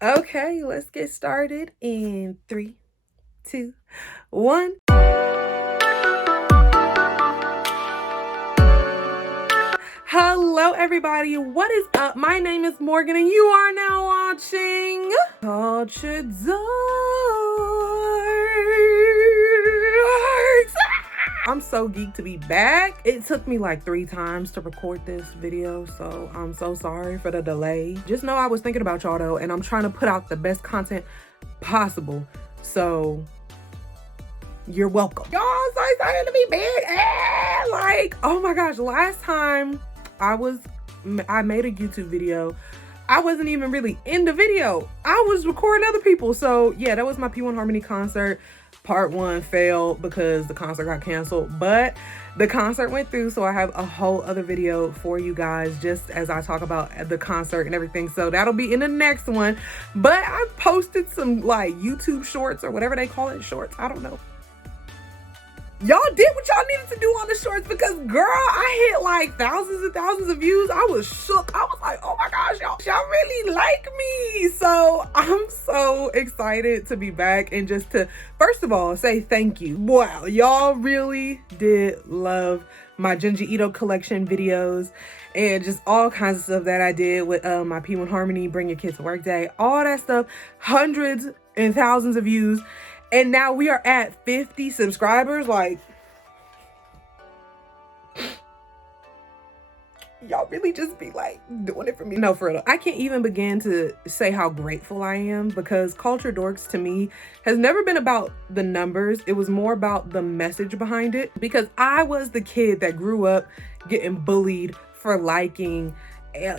Okay, let's get started in 3, 2, 1. Hello, everybody. What is up? My name is Morgan, and you are now watching Culture Dorks. I'm so geeked to be back. It took me like 3 times to record this video, so I'm so sorry for the delay. Just know I was thinking about y'all though, and I'm trying to put out the best content possible. So you're welcome. Y'all, I'm so excited to be back. Like, oh my gosh, last time I made a YouTube video, I wasn't even really in the video. I was recording other people. So yeah, that was my P1 Harmony concert. Part 1 failed because the concert got canceled, but the concert went through, so I have a whole other video for you guys just as I talk about the concert and everything. So that'll be in the next one. But I posted some like YouTube shorts or whatever they call it, shorts. I don't know. Y'all did what y'all needed to do on the shorts because girl, I hit like thousands and thousands of views. I was shook. I was like, oh my gosh, y'all really like me. So I'm so excited to be back and just to, first of all, say thank you. Wow, y'all really did love my Junji Ito collection videos and just all kinds of stuff that I did with my P1 Harmony, Bring Your Kids to Work Day, all that stuff, hundreds and thousands of views. And now we are at 50 subscribers. Like, y'all really just be like doing it for me. No, for real. I can't even begin to say how grateful I am because Culture Dorks to me has never been about the numbers. It was more about the message behind it because I was the kid that grew up getting bullied for liking,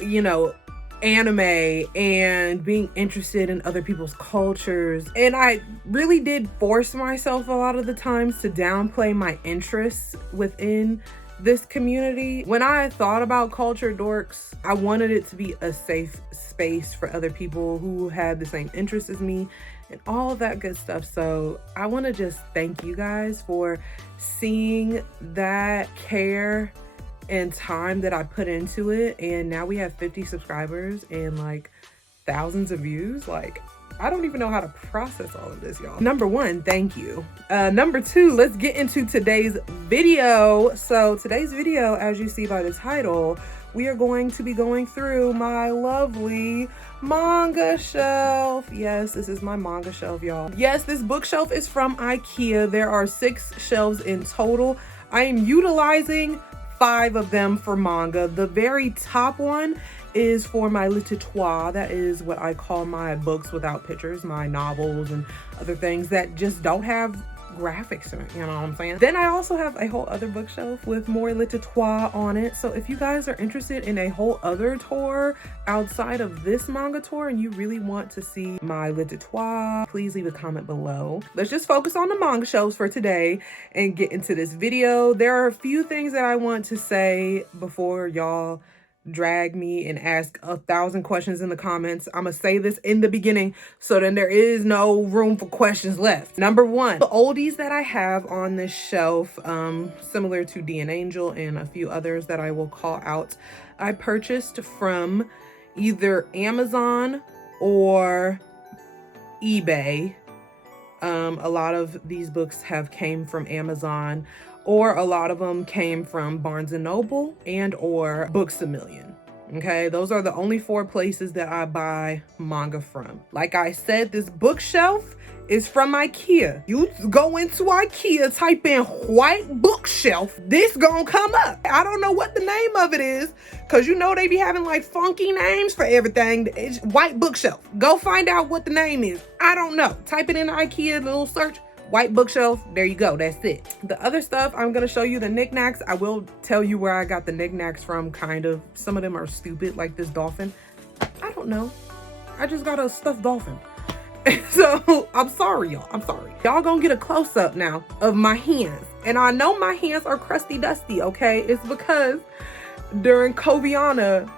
you know, anime and being interested in other people's cultures, and I really did force myself a lot of the times to downplay my interests within this community. When I thought about Culture Dorks, I wanted it to be a safe space for other people who had the same interests as me and all of that good stuff. So I want to just thank you guys for seeing that care and time that I put into it, and now we have 50 subscribers and like thousands of views. Like, I don't even know how to process all of this, y'all. Number 1, thank you. Number 2, let's get into today's video. So today's video, as you see by the title, we are going to be going through my lovely manga shelf. Yes, this is my manga shelf, y'all. Yes, this bookshelf is from IKEA. There are 6 shelves in total. I am utilizing 5 of them for manga. The very top one is for my literature. That is what I call my books without pictures, my novels and other things that just don't have graphics in it, you know what I'm saying? Then I also have a whole other bookshelf with more literature on it. So if you guys are interested in a whole other tour outside of this manga tour and you really want to see my literature, please leave a comment below. Let's just focus on the manga shelves for today and get into this video. There are a few things that I want to say before y'all drag me and ask 1,000 questions in the comments. I'm gonna say this in the beginning so then there is no room for questions left. Number 1, the oldies that I have on this shelf, similar to D and Angel and a few others that I will call out, I purchased from either Amazon or eBay. A lot of these books have came from Amazon, or a lot of them came from Barnes & Noble and or Books A Million. Okay, those are the only 4 places that I buy manga from. Like I said, this bookshelf is from IKEA. You go into IKEA, type in white bookshelf, this gonna come up. I don't know what the name of it is, because you know they be having like funky names for everything. It's white bookshelf. Go find out what the name is. I don't know. Type it in IKEA, little search, white bookshelf. There you go. That's it. The other stuff, I'm going to show you the knickknacks. I will tell you where I got the knickknacks from, kind of. Some of them are stupid, like this dolphin. I don't know. I just got a stuffed dolphin. So I'm sorry, y'all. I'm sorry. Y'all gonna get a close-up now of my hands. And I know my hands are crusty dusty, okay? It's because during Coviana,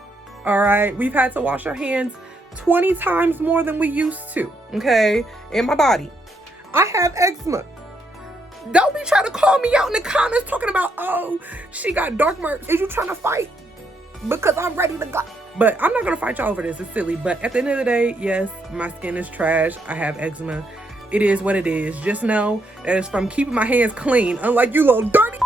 all right, we've had to wash our hands 20 times more than we used to, okay? In my body. I have eczema. Don't be trying to call me out in the comments talking about, oh, she got dark marks. Is you trying to fight? because I'm ready to go. But I'm not gonna fight y'all over this. It's silly. But at the end of the day, yes, my skin is trash. I have eczema. It is what it is. Just know that it's from keeping my hands clean, unlike you little dirty.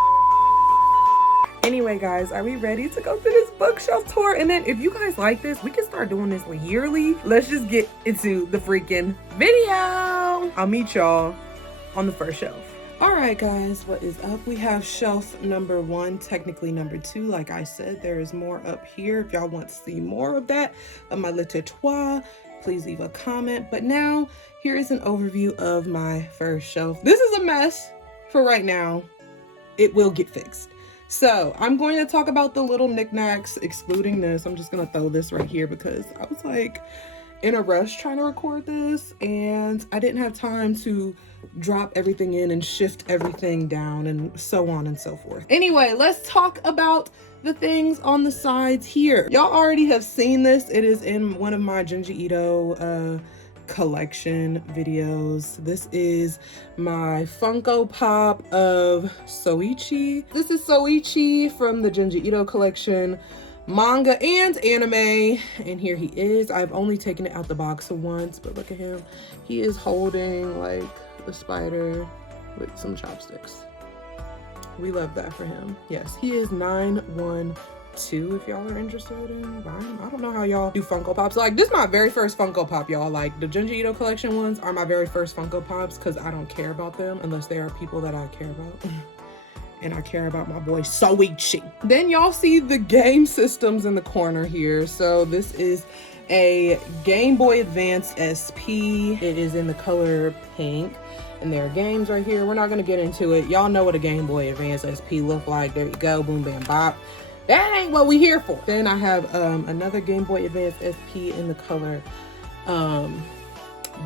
Anyway, guys, are we ready to go through this bookshelf tour? And then if you guys like this, we can start doing this yearly. Let's just get into the freaking video. I'll meet y'all on the first shelf. All right, guys, what is up? We have shelf number 1, technically number 2. Like I said, there is more up here. If y'all want to see more of that, of my le tutoir, please leave a comment. But now, here is an overview of my first shelf. This is a mess for right now. It will get fixed. So I'm going to talk about the little knickknacks, excluding this. I'm just going to throw this right here because I was like in a rush trying to record this and I didn't have time to drop everything in and shift everything down and so on and so forth. Anyway, let's talk about the things on the sides here. Y'all already have seen this. It is in one of my Junji Ito collection videos. This is my Funko Pop of Soichi. This is Soichi from the Junji Ito collection, manga and anime, and here he is. I've only taken it out the box once, but look at him. He is holding like a spider with some chopsticks. We love that for him. Yes, he is 912 if y'all are interested in buying. I don't know how y'all do Funko Pops. Like, this is my very first Funko Pop, y'all. Like, the Junji Ito collection ones are my very first Funko Pops because I don't care about them unless they are people that I care about. And I care about my boy Soichi. Then y'all see the game systems in the corner here. So this is a Game Boy Advance SP. It is in the color pink. And there are games right here. We're not gonna get into it. Y'all know what a Game Boy Advance SP look like. There you go, boom, bam, bop. That ain't what we here for. Then I have another Game Boy Advance SP in the color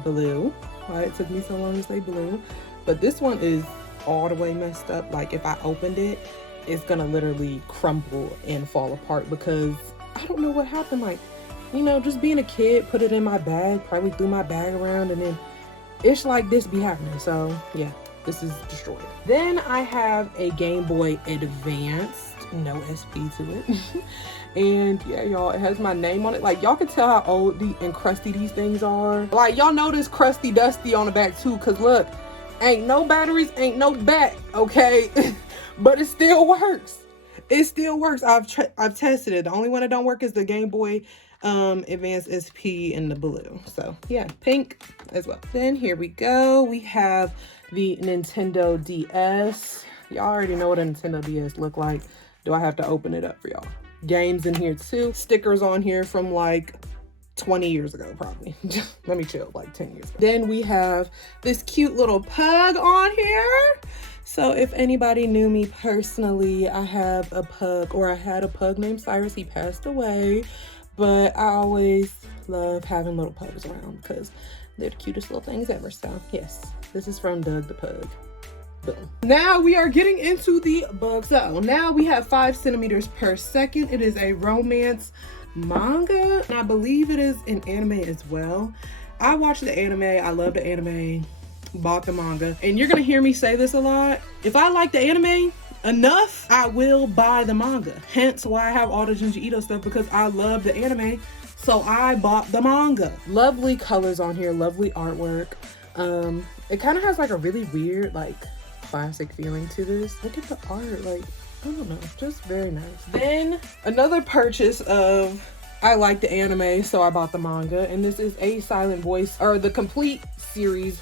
blue. Why it took me so long to say blue. But this one is all the way messed up. Like, if I opened it, it's gonna literally crumble and fall apart because I don't know what happened. Like, you know, just being a kid, put it in my bag, probably threw my bag around, and then it's like this be happening. So yeah, this is destroyed. Then I have a Game Boy Advance, no SP to it. And yeah, y'all, it has my name on it. Like, y'all can tell how old and crusty these things are. Like, y'all know this crusty dusty on the back too, because look, ain't no batteries, ain't no back, okay? But it still works. It still works. I've tested it. The only one that don't work is the Game Boy Advance SP in the blue. So yeah, pink as well. Then here we go. We have the Nintendo DS. Y'all already know what a Nintendo DS look like. Do I have to open it up for y'all? Games in here too. Stickers on here from like 20 years ago, probably. Let me chill, like 10 years ago. Then we have this cute little pug on here. So if anybody knew me personally, I have a pug, or I had a pug named Cyrus. He passed away, but I always love having little pugs around because they're the cutest little things ever. So yes, this is from Doug the Pug. Boom. Now we are getting into the book. So now we have 5 centimeters per second. It is a romance manga, and I believe it is an anime as well. I watched the anime. I love the anime. Bought the manga. And you're gonna hear me say this a lot. If I like the anime enough, I will buy the manga. Hence why I have all the Junji Ito stuff, because I love the anime. So I bought the manga. Lovely colors on here, lovely artwork. It kind of has like a really weird, like, classic feeling to this. Look at the art, like, I don't know, just very nice. Then another purchase of, I like the anime, so I bought the manga, and this is a Silent Voice, or the complete series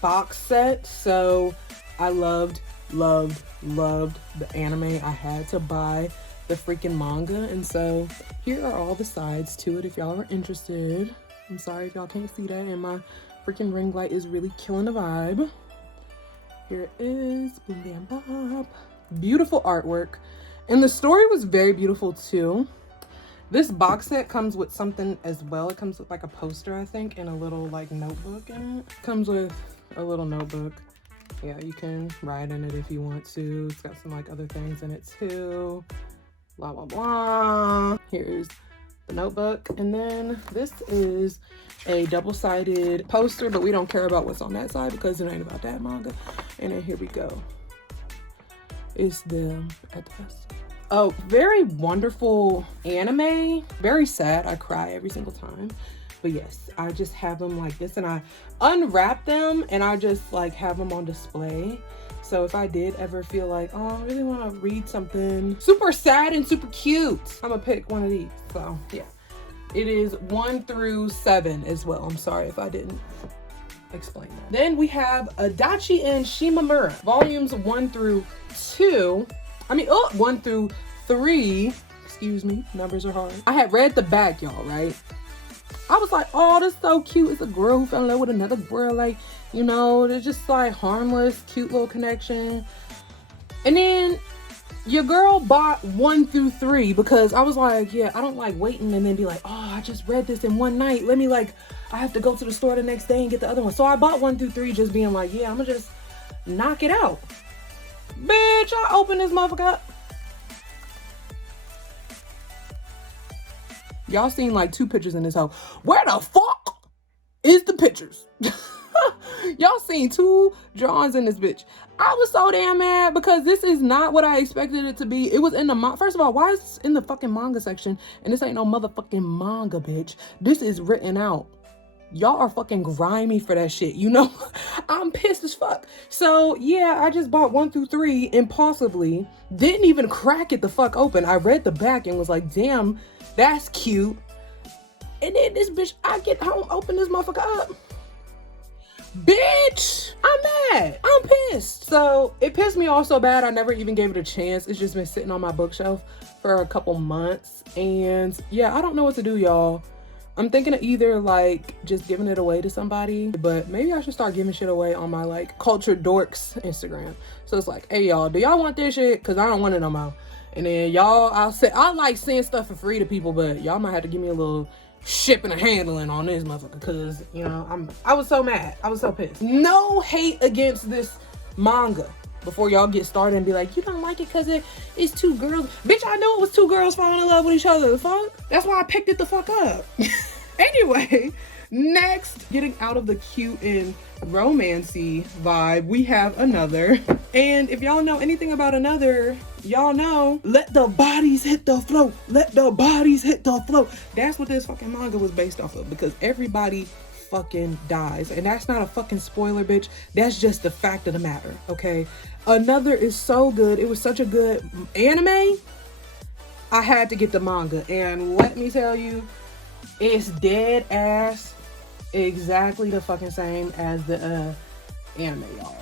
box set. So I loved the anime. I had to buy the freaking manga, and so here are all the sides to it if y'all are interested. I'm sorry if y'all can't see that, and my freaking ring light is really killing the vibe. Here it is, boom bam bop. Beautiful artwork, and the story was very beautiful too. This box set comes with something as well. It comes with like a poster, I think, and a little like notebook in it. Comes with a little notebook. Yeah, you can write in it if you want to. It's got some like other things in it too. Blah blah blah. Here's the notebook, and then this is a double-sided poster, but we don't care about what's on that side because it ain't about that manga. And then here we go. It's them at the festival. a very wonderful anime. Very sad. I cry every single time. But yes, I just have them like this, and I unwrap them and I just like have them on display. So if I did ever feel like, oh, I really want to read something super sad and super cute, I'm gonna pick one of these. So yeah, it is 1 through 7 as well. I'm sorry if I didn't explain that. Then we have Adachi and Shimamura, volumes 1 through 2. 1 through 3. Excuse me, numbers are hard. I had read the back, y'all, right? I was like, oh, this is so cute. It's a girl who fell in love with another girl. Like, you know, they're just like harmless, cute little connection. And then your girl bought 1 through 3 because I was like, yeah, I don't like waiting and then be like, oh, I just read this in one night. Let me I have to go to the store the next day and get the other one. So I bought 1 through 3 just being like, yeah, I'm gonna just knock it out. Bitch, I opened this motherfucker up. Y'all seen like 2 pictures in this hoe. Where the fuck is the pictures? Y'all seen 2 drawings in this bitch. I was so damn mad because this is not what I expected it to be. It was in the first of all, why is this in the fucking manga section? And this ain't no motherfucking manga, bitch. This is written out. Y'all are fucking grimy for that shit, you know? I'm pissed as fuck. So yeah, I just bought 1 through 3 impulsively. Didn't even crack it the fuck open. I read the back and was like, damn, that's cute. And then this bitch, I get home, open this motherfucker up. Bitch, I'm mad. I'm pissed. So it pissed me off so bad I never even gave it a chance. It's just been sitting on my bookshelf for a couple months. And yeah, I don't know what to do, y'all. I'm thinking of either like just giving it away to somebody, but maybe I should start giving shit away on my like Culture Dorks Instagram. So it's like, hey y'all, do y'all want this shit? Cause I don't want it no more. And then y'all, I like send stuff for free to people, but y'all might have to give me a little shipping and handling on this motherfucker. Cause you know, I was so mad. I was so pissed. No hate against this manga. Before y'all get started and be like, you don't like it because it's 2 girls. Bitch, I knew it was 2 girls falling in love with each other. The fuck? That's why I picked it the fuck up. Anyway, next, getting out of the cute and romancy vibe, we have Another. And if y'all know anything about Another, y'all know, let the bodies hit the flow. Let the bodies hit the flow. That's what this fucking manga was based off of, because everybody fucking dies, and that's not a fucking spoiler, bitch. That's just the fact of the matter, okay? Another is so good. It was such a good anime. I had to get the manga, and let me tell you, it's dead ass exactly the fucking same as the anime, y'all.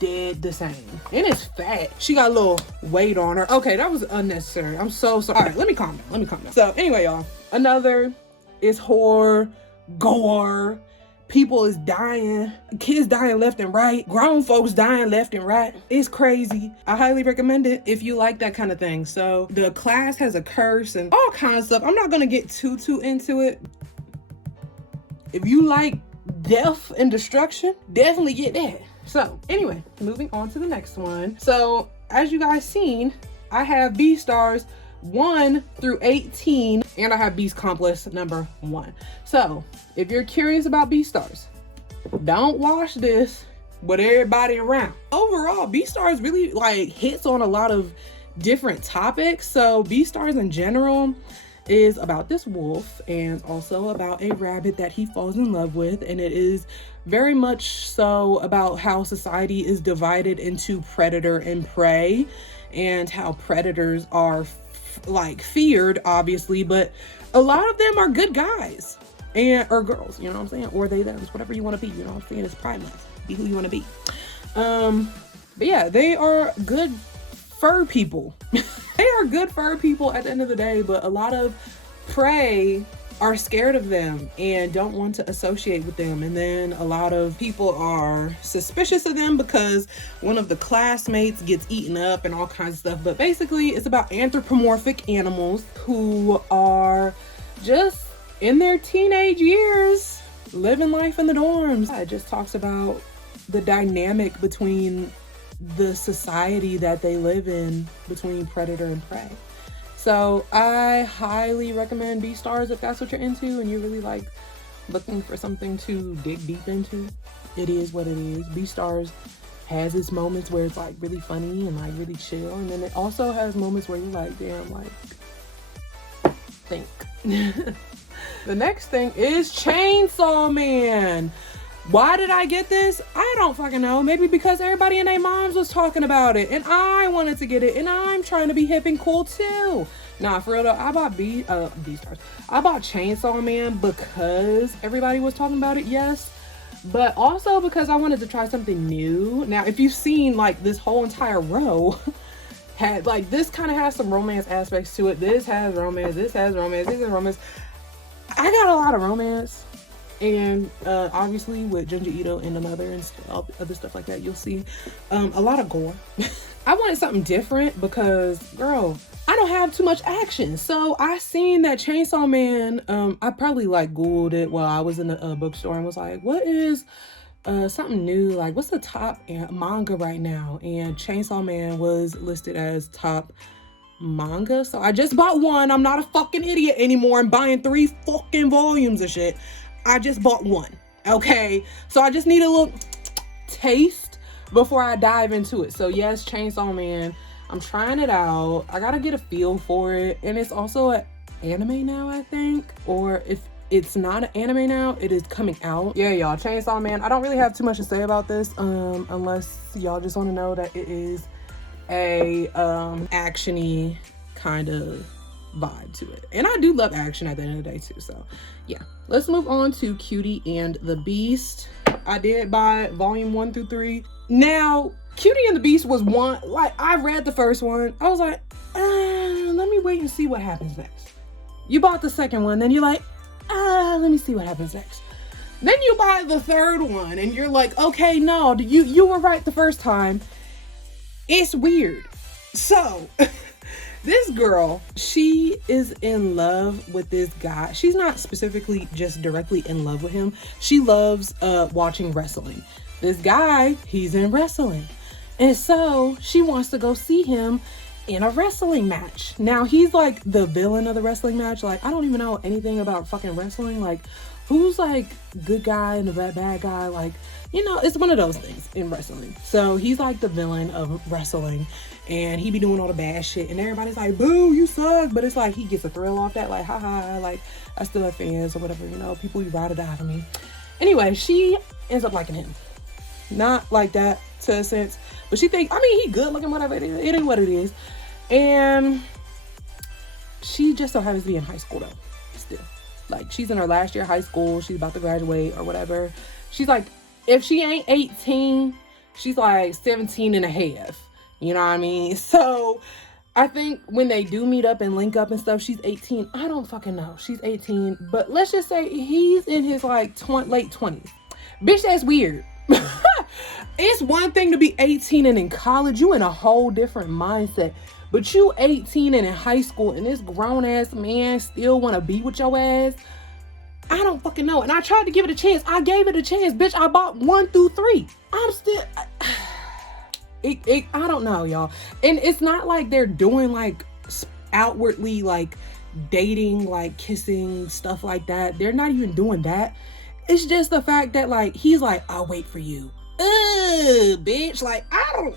Dead the same. And it's fat. She got a little weight on her. Okay, that was unnecessary. I'm so sorry. All right, let me calm down. So anyway, y'all, Another is horror, gore, people is dying, kids dying left and right, grown folks dying left and right. It's crazy. I highly recommend it if you like that kind of thing. So the class has a curse and all kinds of stuff. I'm not gonna get too into it. If you like death and destruction, definitely get that. So anyway, moving on to the next one. So as you guys seen, I have Beastars 1 through 18, and I have Beast Complex number 1. So if you're curious about Beastars, don't watch this with everybody around. Overall, Beastars really like hits on a lot of different topics. So Beastars in general is about this wolf and also about a rabbit that he falls in love with, and it is very much so about how society is divided into predator and prey, and how predators are like feared, obviously, but a lot of them are good guys or girls, you know what I'm saying, or they them, whatever you want to be, you know what I'm saying. It's Pride Month, be who you want to be. But yeah, they are good fur people. They are good fur people at the end of the day, but a lot of prey are scared of them and don't want to associate with them. And then a lot of people are suspicious of them because one of the classmates gets eaten up and all kinds of stuff. But basically it's about anthropomorphic animals who are just in their teenage years living life in the dorms. It just talks about the dynamic between the society that they live in, between predator and prey. So I highly recommend Beastars if that's what you're into and you're really like looking for something to dig deep into. It is what it is. Beastars has its moments where it's like really funny and like really chill, and then it also has moments where you're like, damn, like, think. The next thing is Chainsaw Man. Why did I get this? I don't fucking know. Maybe because everybody and their moms was talking about it and I wanted to get it and I'm trying to be hip and cool too. Nah, for real though, I bought B-Stars. I bought Chainsaw Man because everybody was talking about it, yes. But also because I wanted to try something new. Now, if you've seen like this whole entire row, had like this kind of has some romance aspects to it. This has romance, this has romance, this has romance. I got a lot of romance. And obviously with Junji Ito and the mother and other stuff like that, you'll see a lot of gore. I wanted something different because, girl, I don't have too much action. So I seen that Chainsaw Man. I probably like Googled it while I was in the bookstore and was like, what is something new? Like, what's the top manga right now? And Chainsaw Man was listed as top manga. So I just bought one. I'm not a fucking idiot anymore. I'm buying 3 fucking volumes of shit. I just bought one, okay? So I just need a little taste before I dive into it. So yes, Chainsaw Man, I'm trying it out. I gotta get a feel for it. And it's also an anime now, I think. Or if it's not an anime now, it is coming out. Yeah, y'all, Chainsaw Man. I don't really have too much to say about this, unless y'all just wanna know that it is a action-y kind of vibe to it, and I do love action at the end of the day too. So yeah, let's move on to Cutie and the Beast. I did buy volume 1 through 3. Now Cutie and the Beast was one, like, I read the first one, I was like, let me wait and see what happens next. You bought the second one, then you're like, let me see what happens next. Then you buy the third one and you're like, okay, no, you were right the first time. It's weird. So this girl, she is in love with this guy. She's not specifically just directly in love with him. She loves watching wrestling. This guy, he's in wrestling. And so she wants to go see him in a wrestling match. Now, he's like the villain of the wrestling match. Like, I don't even know anything about fucking wrestling. Like, who's like good guy and the bad guy? Like, you know, it's one of those things in wrestling. So he's like the villain of wrestling and he be doing all the bad shit and everybody's like, boo, you suck. But it's like he gets a thrill off that, like, haha, like, I still have fans or whatever, you know, people who ride or die for me. Anyway, she ends up liking him. Not like that to a sense, but she thinks, I mean, he good looking, whatever it is. It ain't what it is. And she just so happens to be in high school though, still. Like, she's in her last year of high school. She's about to graduate or whatever. She's like, if she ain't 18, she's like 17 and a half. You know what I mean? So I think when they do meet up and link up and stuff, she's 18. I don't fucking know. She's 18. But let's just say he's in his like late 20s. Bitch, that's weird. It's one thing to be 18 and in college. You in a whole different mindset. But you 18 and in high school and this grown ass man still want to be with your ass. I don't fucking know. And I tried to give it a chance. I gave it a chance, bitch. I bought 1 through 3. I'm still, I don't know, y'all. And it's not like they're doing like outwardly like dating, like kissing, stuff like that. They're not even doing that. It's just the fact that like, he's like, I'll wait for you. Bitch. Like, I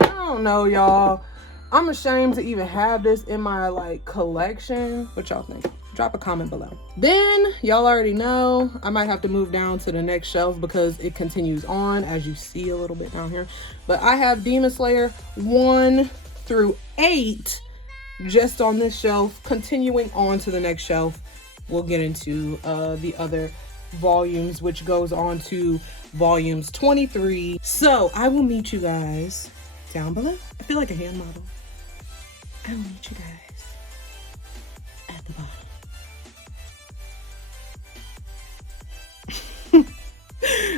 don't know, y'all. I'm ashamed to even have this in my like collection. What y'all think? Drop a comment below. Then y'all already know I might have to move down to the next shelf because it continues on, as you see a little bit down here. But I have Demon Slayer 1 through 8 just on this shelf. Continuing on to the next shelf, we'll get into the other volumes, which goes on to volumes 23. So I will meet you guys down below. I feel like a hand model. I will meet you guys at the bottom.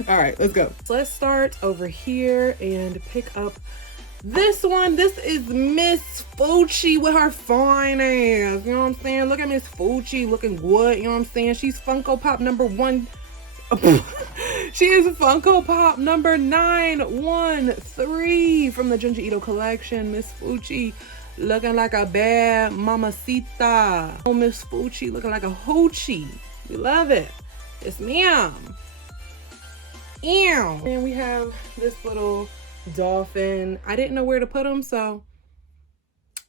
All right, let's go. So let's start over here and pick up this one. This is Miss Fucci with her fine ass. You know what I'm saying? Look at Miss Fucci looking good. You know what I'm saying? She's Funko Pop number 1. She is Funko Pop number 913 from the Junji Ito collection. Miss Fucci looking like a bad mamacita. Oh, Miss Fucci looking like a hoochie. We love it. It's ma'am. Ew. And we have this little Dolphin. I didn't know where to put him, so,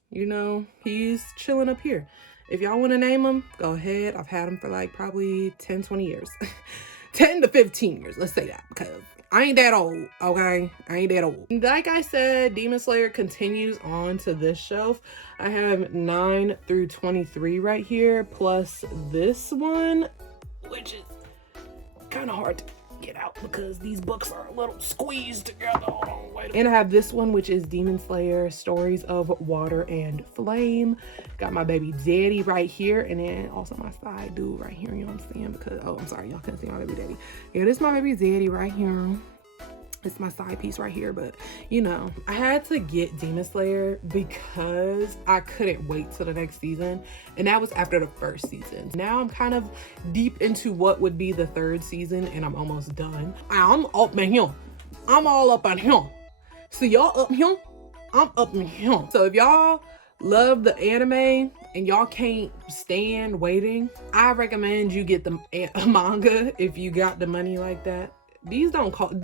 you know, he's chilling up here. If y'all want to name him, go ahead. I've had him for like probably 10, 20 years. 10 to 15 years, let's say that, because I ain't that old, okay? I ain't that old. Like I said, Demon Slayer continues on to this shelf. I have 9 through 23 right here, plus this one, which is kind of hard to get out because these books are a little squeezed together. Hold on, wait. And I have this one, which is Demon Slayer Stories of Water and Flame. Got my baby daddy right here, and then also my side dude right here, you know what I'm saying? Because, oh, I'm sorry, y'all couldn't see my baby daddy. Yeah, this is my baby daddy right here. It's my side piece right here, but you know, I had to get Demon Slayer because I couldn't wait till the next season, and that was after the first season. Now I'm kind of deep into what would be the third season, and I'm almost done. I'm up in here. I'm all up in here. So y'all up here, I'm up in here. So if y'all love the anime and y'all can't stand waiting, I recommend you get the manga if you got the money like that. These don't cost,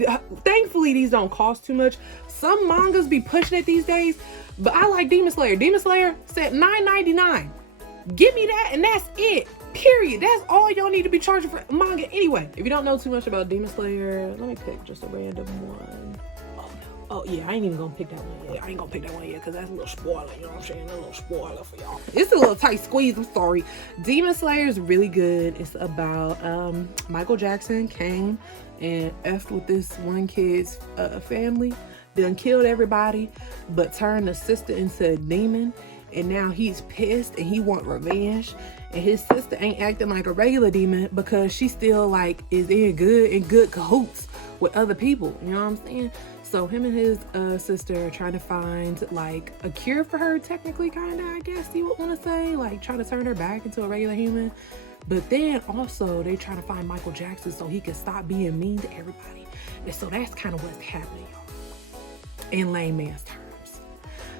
thankfully these don't cost too much. Some mangas be pushing it these days, but I like Demon Slayer. Demon Slayer said $9.99. Give me that and that's it, period. That's all y'all need to be charging for manga anyway. If you don't know too much about Demon Slayer, let me pick just a random one. Oh yeah, I ain't even gonna pick that one yet. I ain't gonna pick that one yet because that's a little spoiler, you know what I'm saying? A little spoiler for y'all. It's a little tight squeeze, I'm sorry. Demon Slayer is really good. It's about Michael Jackson came and effed with this one kid's family. Done killed everybody, but turned the sister into a demon. And now he's pissed and he want revenge. And his sister ain't acting like a regular demon because she still like is in good cahoots with other people, you know what I'm saying? So him and his sister are trying to find like a cure for her, technically, kind of, I guess you would want to say, like trying to turn her back into a regular human. But then also they trying to find Michael Jackson so he can stop being mean to everybody. And so that's kind of what's happening, y'all, in layman's terms.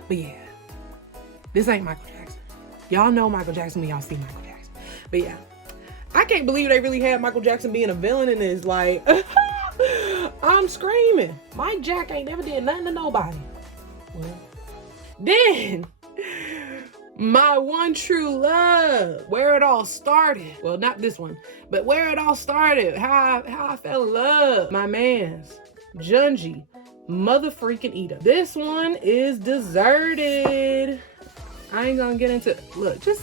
But yeah, this ain't Michael Jackson. Y'all know Michael Jackson when y'all see Michael Jackson. But yeah, I can't believe they really had Michael Jackson being a villain in this. Like, I'm screaming. Mike Jack ain't never did nothing to nobody. Well, then, my one true love, where it all started. Well, not this one, but where it all started. How I fell in love. My man's Junji mother freaking Ito. This one is Deserted. I ain't gonna get into, look, just,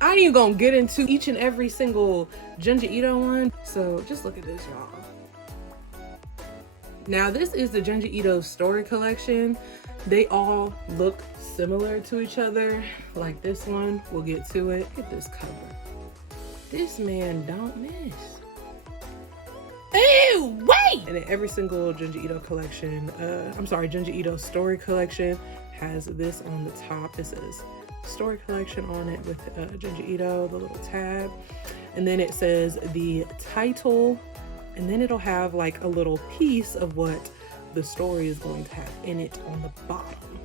I ain't even gonna get into each and every single Junji Ito one. So just look at this, y'all. Now this is the Junji Ito story collection. They all look similar to each other. Like this one, we'll get to it. Look at this cover. This man don't miss. Ew, wait! And then every single Junji Ito collection, Junji Ito story collection has this on the top. It says story collection on it with Junji Ito, the little tab. And then it says the title, and then it'll have like a little piece of what the story is going to have in it on the bottom.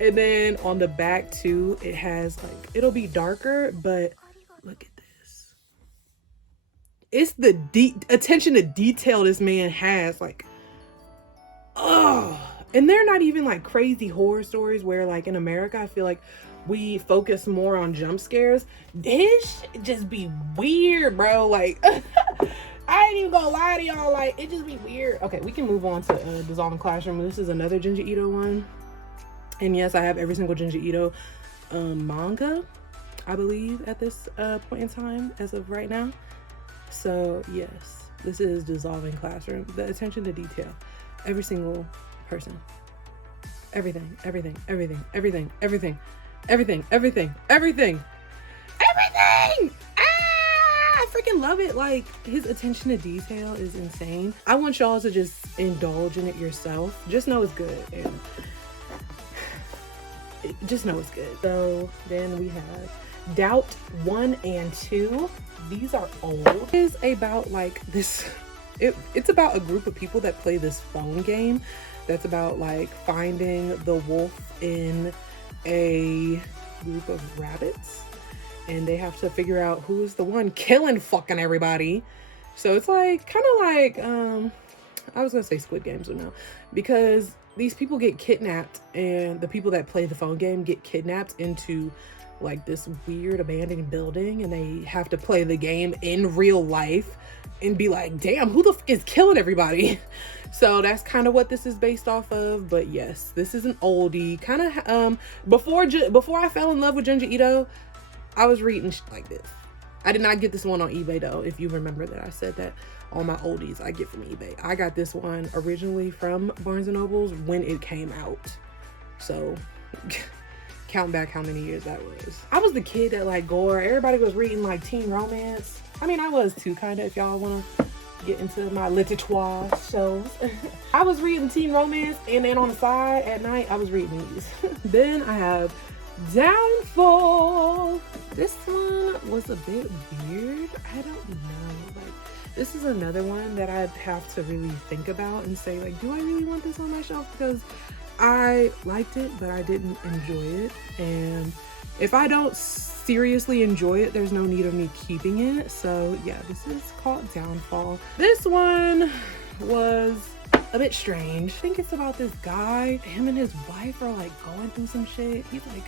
And then on the back too, it has like, it'll be darker, but look at this. It's the attention to detail this man has, like, oh. And they're not even like crazy horror stories where like in America, I feel like we focus more on jump scares. This shit just be weird, bro. Like, I ain't even gonna lie to y'all, like, it just be weird. Okay, we can move on to Dissolving Classroom. This is another Junji Ito one. And yes, I have every single Junji Ito manga, I believe, at this point in time, as of right now. So yes, this is Dissolving Classroom. The attention to detail. Every single person. Everything. I freaking love it. Like, his attention to detail is insane. I want y'all to just indulge in it yourself. Just know it's good. And just know it's good. So then we have Doubt 1 and 2. These are old. It's about like this, it's about a group of people that play this phone game that's about like finding the wolf in a group of rabbits, and they have to figure out who's the one killing fucking everybody. So it's like kind of like I was gonna say Squid Games, but no, because these people get kidnapped, and the people that play the phone game get kidnapped into like this weird abandoned building, and they have to play the game in real life and be like, damn, who the f is killing everybody? So that's kind of what this is based off of. But yes, this is an oldie. Kind of before I fell in love with Junji Ito, I was reading shit like this. I did not get this one on eBay though. If you remember that I said that all my oldies I get from eBay. I got this one originally from Barnes and Nobles when it came out. So count back how many years that was. I was the kid that like gore. Everybody was reading like teen romance. I mean, I was too, kind of, if y'all want to get into my literature shows. I was reading teen romance, and then on the side at night, I was reading these. Then I have Downfall. This one was a bit weird. I don't know. Like, this is another one that I'd have to really think about and say, like, do I really want this on my shelf? Because I liked it, but I didn't enjoy it. And if I don't seriously enjoy it, there's no need of me keeping it. So yeah, this is called Downfall. This one was a bit strange. I think it's about this guy. Him and his wife are like going through some shit. He's like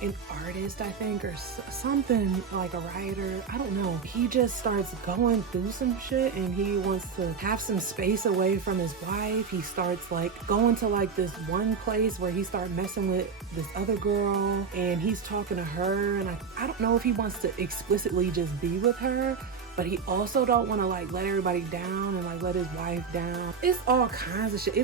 an artist, I think, or something, like a writer. I don't know. He just starts going through some shit, and he wants to have some space away from his wife. He starts like going to like this one place where he starts messing with this other girl, and he's talking to her, and I don't know if he wants to explicitly just be with her, but he also don't want to like let everybody down and like let his wife down. It's all kinds of shit.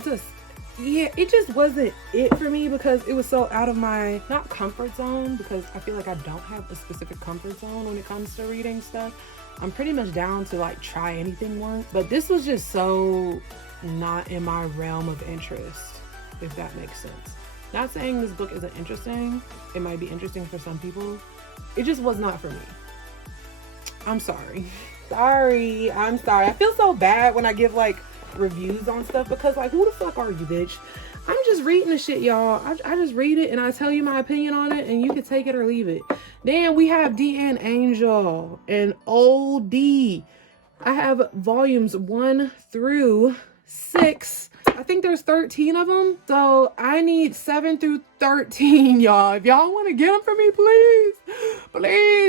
It just wasn't it for me, because it was so out of my, not comfort zone, because I feel like I don't have a specific comfort zone when it comes to reading stuff. I'm pretty much down to like try anything once, but this was just so not in my realm of interest, if that makes sense. Not saying this book isn't interesting. It might be interesting for some people. It just was not for me. I'm sorry. I'm sorry. I feel so bad when I give like reviews on stuff, because like, who the fuck are you, bitch? I'm just reading the shit, y'all. I just read it and I tell you my opinion on it, and you can take it or leave it. Then we have D and Angel and OD. I have volumes 1 through 6. I think there's 13 of them. So I need 7 through 13, y'all. If y'all want to get them for me, please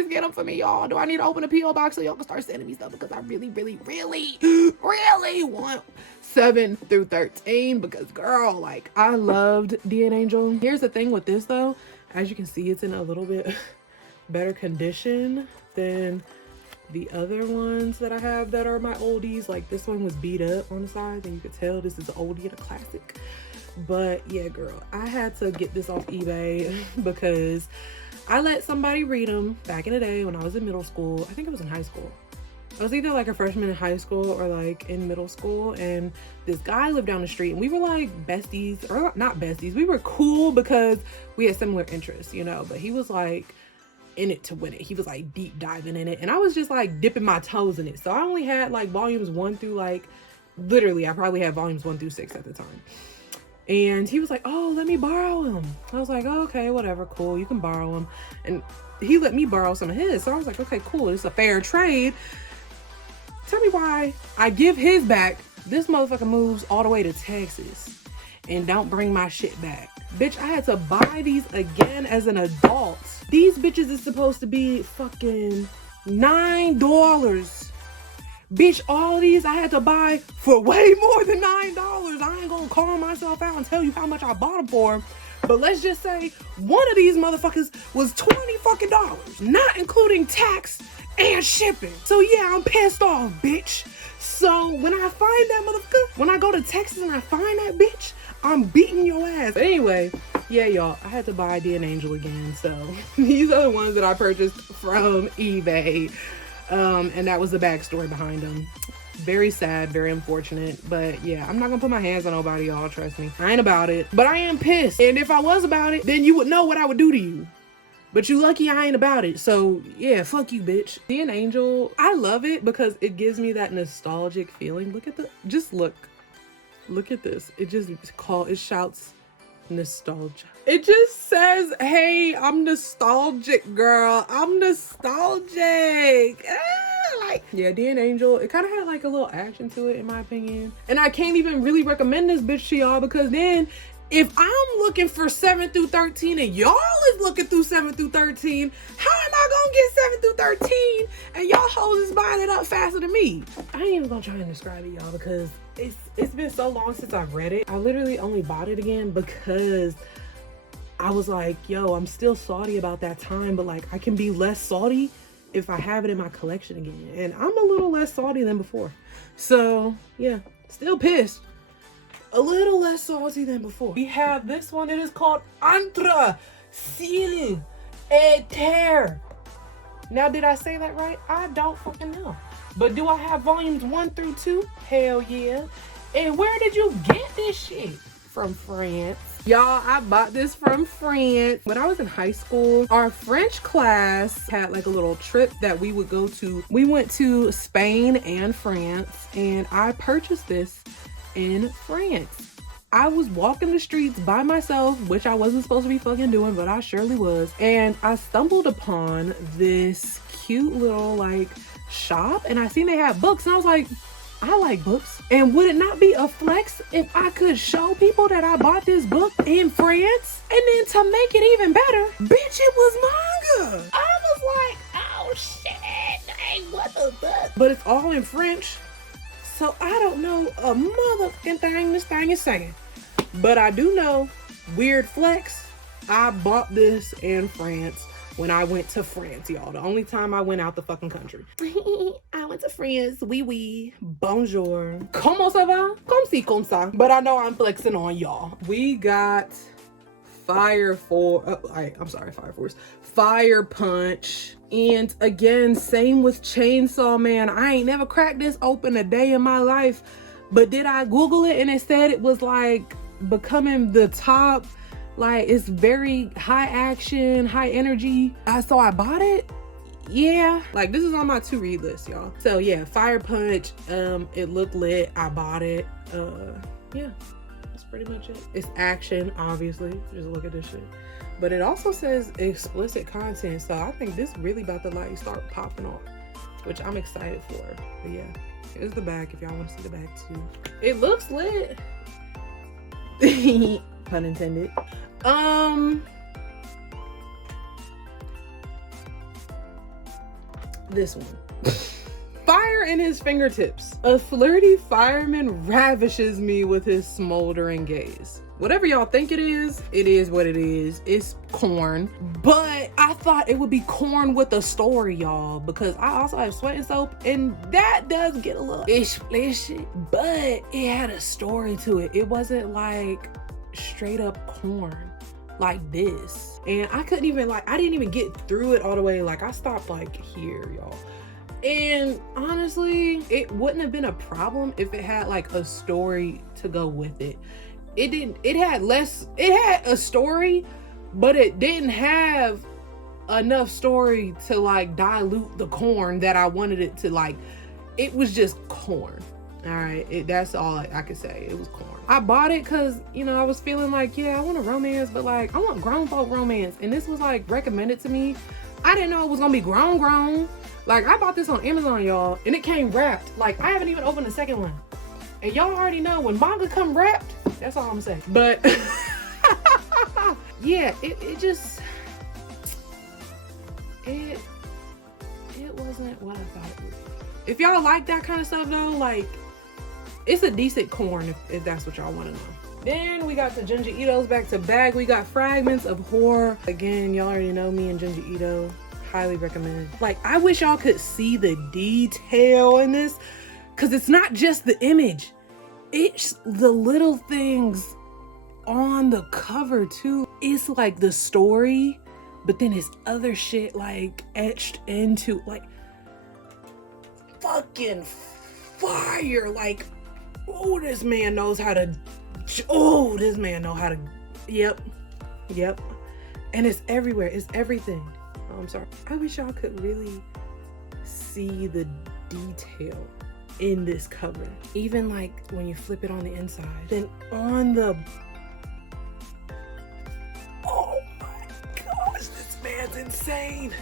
get them for me, y'all. Do I need to open a P.O. box so y'all can start sending me stuff? Because I really, really, really, really want 7 through 13. Because girl, like, I loved D and Angel. Here's the thing with this though. As you can see, it's in a little bit better condition than the other ones that I have that are my oldies. Like, this one was beat up on the side, and you could tell this is an oldie and a classic. But yeah, girl, I had to get this off eBay because I let somebody read them back in the day when I was in middle school. I think it was in high school. I was either like a freshman in high school or like in middle school, and this guy lived down the street, and we were like besties, or not besties. We were cool because we had similar interests, you know, but he was like in it to win it. He was like deep diving in it, and I was just like dipping my toes in it. So I only had like volumes 1 through like, literally I probably had volumes 1 through 6 at the time. And he was like, oh, let me borrow him. I was like, oh, okay, whatever, cool, you can borrow him. And he let me borrow some of his. So I was like, okay, cool, it's a fair trade. Tell me why I give his back, this motherfucker moves all the way to Texas and don't bring my shit back. Bitch, I had to buy these again as an adult. These bitches is supposed to be fucking $9. Bitch, all these I had to buy for way more than $9. I ain't gonna call myself out and tell you how much I bought them for. But let's just say one of these motherfuckers was $20 fucking, not including tax and shipping. So yeah, I'm pissed off, bitch. So when I find that motherfucker, when I go to Texas and I find that bitch, I'm beating your ass. But anyway, yeah, y'all, I had to buy D and Angel again. So these are the ones that I purchased from eBay. And that was the backstory behind them. Very sad, very unfortunate. But yeah, I'm not gonna put my hands on nobody, y'all, trust me. I ain't about it, but I am pissed. And if I was about it, then you would know what I would do to you. But you lucky I ain't about it. So yeah, fuck you, bitch. D and Angel, I love it because it gives me that nostalgic feeling. Look at Look at this. It shouts nostalgia. It just says, hey, I'm nostalgic, girl. I'm nostalgic. like, yeah, Dan Angel, it kind of had like a little action to it in my opinion. And I can't even really recommend this bitch to y'all because then if I'm looking for 7 through 13 and y'all is looking through 7 through 13, how am I gonna get 7 through 13 and y'all hoes is buying it up faster than me? I ain't even gonna try and describe it, y'all, because it's been so long since I've read it. I literally only bought it again because I was like, yo, I'm still salty about that time, but like I can be less salty if I have it in my collection again. And I'm a little less salty than before. So yeah, still pissed. A little less salty than before. We have this one. It is called Entre Ciel et Terre. Now, did I say that right? I don't fucking know. But do I have volumes 1 through 2? Hell yeah. And where did you get this shit? From France. Y'all, I bought this from France. When I was in high school, our French class had like a little trip that we would go to. We went to Spain and France, and I purchased this in France. I was walking the streets by myself, which I wasn't supposed to be fucking doing, but I surely was. And I stumbled upon this cute little like shop, and I seen they had books, and I was like, I like books. And would it not be a flex if I could show people that I bought this book in France? And then to make it even better, bitch, it was manga. I was like, oh shit, dang, what the fuck? But it's all in French. So I don't know a motherfucking thing this thing is saying. But I do know, weird flex, I bought this in France when I went to France, y'all. The only time I went out the fucking country. I went to France, oui. Bonjour. Comment ça va? Comme si, comme ça. But I know I'm flexing on y'all. We got Fire Punch. And again, same with Chainsaw Man. I ain't never cracked this open a day in my life, but did I Google it and it said it was like becoming the top, like it's very high action, high energy. So I bought it. Yeah, like this is on my to read list, y'all. So yeah, Fire Punch, it looked lit. I bought it. Yeah, that's pretty much it. It's action, obviously. Just look at this shit. But it also says explicit content, so I think this really about to like start popping off, which I'm excited for. But yeah, here's the back if y'all want to see the back too. It looks lit. Pun intended. This one. Fire in his fingertips. A flirty fireman ravishes me with his smoldering gaze. Whatever y'all think it is what it is. It's corn. But I thought it would be corn with a story, y'all, because I also have Sweat and Soap, and that does get a little explicit, but it had a story to it. It wasn't like straight up corn like this. And I couldn't even I didn't even get through it all the way. Like I stopped like here, y'all. And honestly, it wouldn't have been a problem if it had like a story to go with it. It didn't. It had a story, but it didn't have enough story to like dilute the corn that I wanted it to like. It was just corn. All right, that's all I could say. It was corn. I bought it because, you know, I was feeling like, yeah, I want a romance, but like I want grown folk romance. And this was like recommended to me. I didn't know it was gonna be grown. Like I bought this on Amazon, y'all, and it came wrapped. Like I haven't even opened the second one. And y'all already know when manga come wrapped, that's all I'm saying. But yeah, it just, it wasn't what I thought it would be. If y'all like that kind of stuff though, like it's a decent corn if that's what y'all want to know. Then we got the Junji Ito's back to back. We got Fragments of Horror. Again, y'all already know me and Junji Ito. Highly recommend. Like I wish y'all could see the detail in this. Cause it's not just the image, it's the little things on the cover too. It's like the story, but then it's other shit like etched into like fucking fire. Like, oh, this man knows how to, yep. And it's everywhere, it's everything. Oh, I'm sorry. I wish y'all could really see the detail in this cover, even like when you flip it on the inside, then on the, oh my gosh, this man's insane.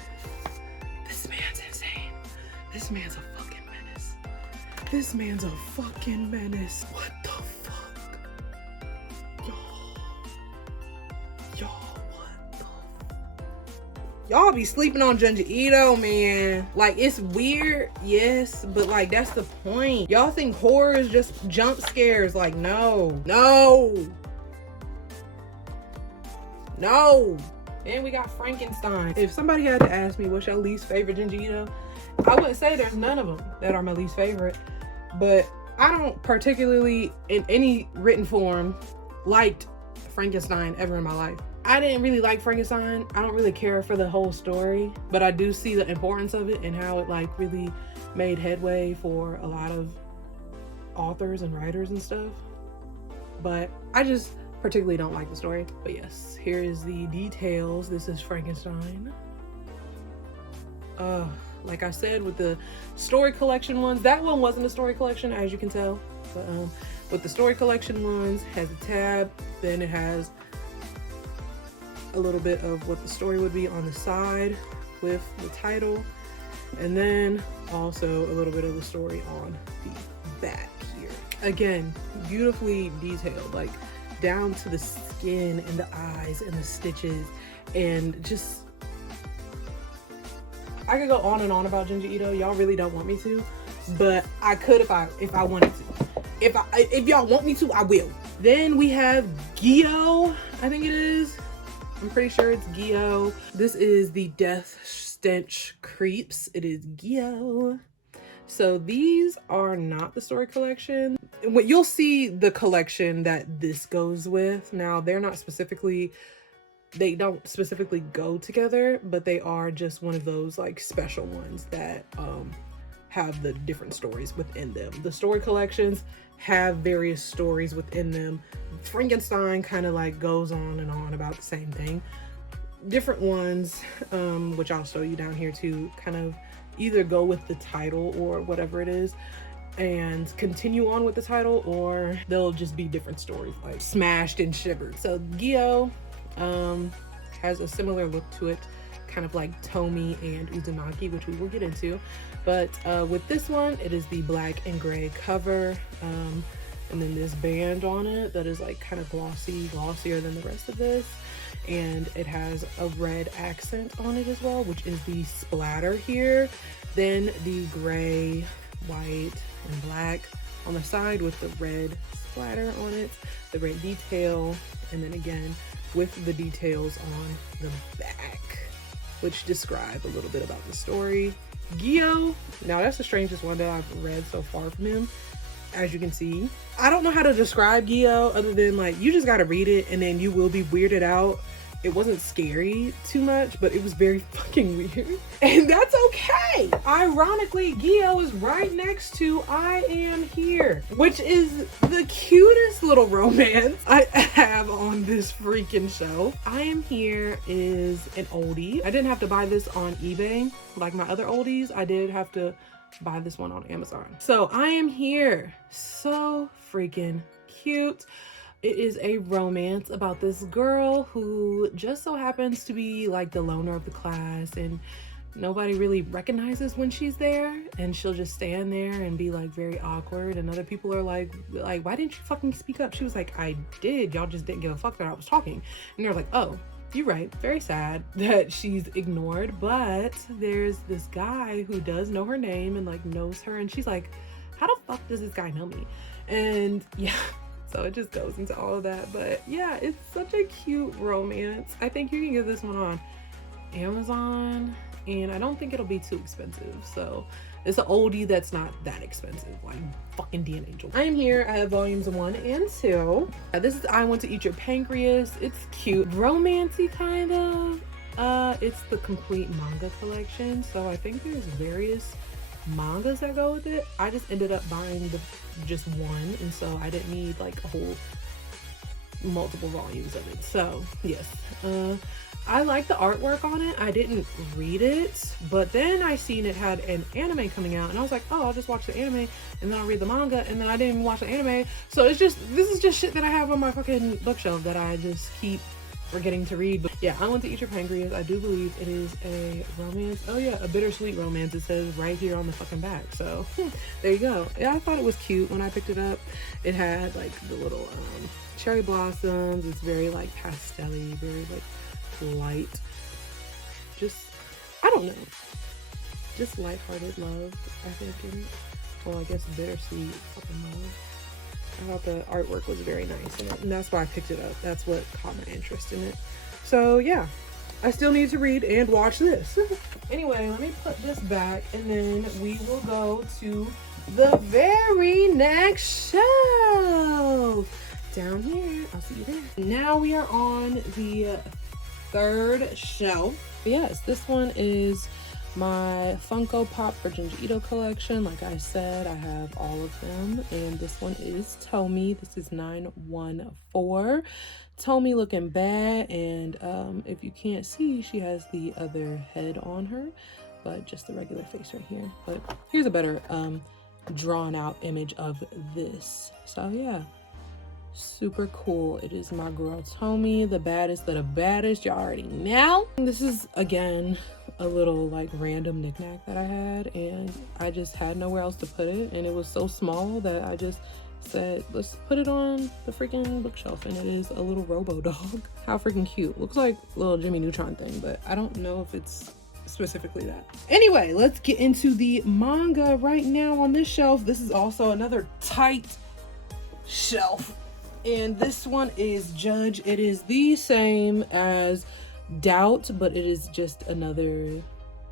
This man's a fucking This man's a fucking menace. What the fuck? Y'all, what the Y'all be sleeping on Junji Ito, man. Like, it's weird, yes, but like, that's the point. Y'all think horror is just jump scares. Like, no. And we got Frankenstein. If somebody had to ask me what's your least favorite Junji Ito, I wouldn't say there's none of them that are my least favorite, but I don't particularly, in any written form, liked Frankenstein ever in my life. I didn't really like Frankenstein. I don't really care for the whole story, but I do see the importance of it and how it like really made headway for a lot of authors and writers and stuff. But I just particularly don't like the story. But yes, here is the details. This is Frankenstein. Like I said, with the story collection ones, that one wasn't a story collection, as you can tell. But with the story collection ones, has a tab, then it has a little bit of what the story would be on the side with the title, and then also a little bit of the story on the back here. Again, beautifully detailed, like down to the skin and the eyes and the stitches, and just, I could go on and on about Junji Ito. Y'all really don't want me to, but I could if I wanted to. If y'all want me to, I will. Then we have Gyo, I think it is. I'm pretty sure it's Gyo. This is the Death Stench Creeps. It is Gyo. So these are not the story collection. You'll see the collection that this goes with. Now, they don't specifically go together, but they are just one of those like special ones that have the different stories within them. The story collections have various stories within them. Frankenstein kind of like goes on and on about the same thing. Different ones, which I'll show you down here too, kind of either go with the title or whatever it is and continue on with the title, or they'll just be different stories, like smashed and shivered. So Gyo has a similar look to it, kind of like Tomi and Uzumaki, which we will get into. But with this one, it is the black and gray cover, and then this band on it that is like kind of glossier than the rest of this, and it has a red accent on it as well, which is the splatter here. Then the gray, white, and black on the side with the red splatter on it, the red detail, and then again with the details on the back, which describe a little bit about the story. Gyo, now that's the strangest one that I've read so far from him. As you can see, I don't know how to describe Gyo other than like, you just gotta read it and then you will be weirded out. It wasn't scary too much, but it was very fucking weird, and that's okay. Ironically, Gyo is right next to I Am Here, which is the cutest little romance I have on this freaking show. I Am Here is an oldie. I didn't have to buy this on eBay like my other oldies. I did have to buy this one on Amazon. So I Am Here, so freaking cute. It is a romance about this girl who just so happens to be like the loner of the class, and nobody really recognizes when she's there, and she'll just stand there and be like very awkward, and other people are like why didn't you fucking speak up? She was like, I did, y'all just didn't give a fuck that I was talking. And they're like, oh, you're right. Very sad that she's ignored, but there's this guy who does know her name and like knows her, and she's like, how the fuck does this guy know me? And yeah, so it just goes into all of that. But yeah, it's such a cute romance. I think you can get this one on Amazon, and I don't think it'll be too expensive. So it's an oldie that's not that expensive, like fucking D and Angel. I Am Here, I have volumes 1 and 2. This is I Want to Eat Your Pancreas. It's cute, romancy kind of. It's the complete manga collection, so I think there's various mangas that go with it. I just ended up buying just one, and so I didn't need like a whole multiple volumes of it. So yes, I like the artwork on it. I didn't read it, but then I seen it had an anime coming out, and I was like, oh, I'll just watch the anime and then I'll read the manga, and then I didn't even watch the anime. So it's just, this is just shit that I have on my fucking bookshelf that I just keep we're getting to read. But yeah, I Want to Eat Your Pancreas. I do believe it is a romance. Oh yeah, a bittersweet romance. It says right here on the fucking back. So there you go. Yeah, I thought it was cute when I picked it up. It had like the little cherry blossoms. It's very like pastel-y, very like light. Just, I don't know. Just lighthearted love, I think. Well, I guess bittersweet fucking love. I thought the artwork was very nice in it, and that's why I picked it up. That's what caught my interest in it. So yeah, I still need to read and watch this. Anyway, let me put this back, and then we will go to the very next shelf. Down here, I'll see you there. Now we are on the third shelf. But yes, this one is my Funko Pop for Junji Ito collection. Like I said, I have all of them, and this one is Tomi. This is 914. Tomi looking bad, and if you can't see, she has the other head on her, but just the regular face right here. But here's a better drawn out image of this. So yeah, super cool. It is my girl Tomi, the baddest of the baddest. Y'all already know. This is again a little like random knickknack that I had, and I just had nowhere else to put it, and it was so small that I just said, let's put it on the freaking bookshelf. And it is a little robo dog. How freaking cute. Looks like a little Jimmy Neutron thing, but I don't know if it's specifically that. Anyway, let's get into the manga right now on this shelf. This is also another tight shelf, and this one is Judge. It is the same as Doubt, but it is just another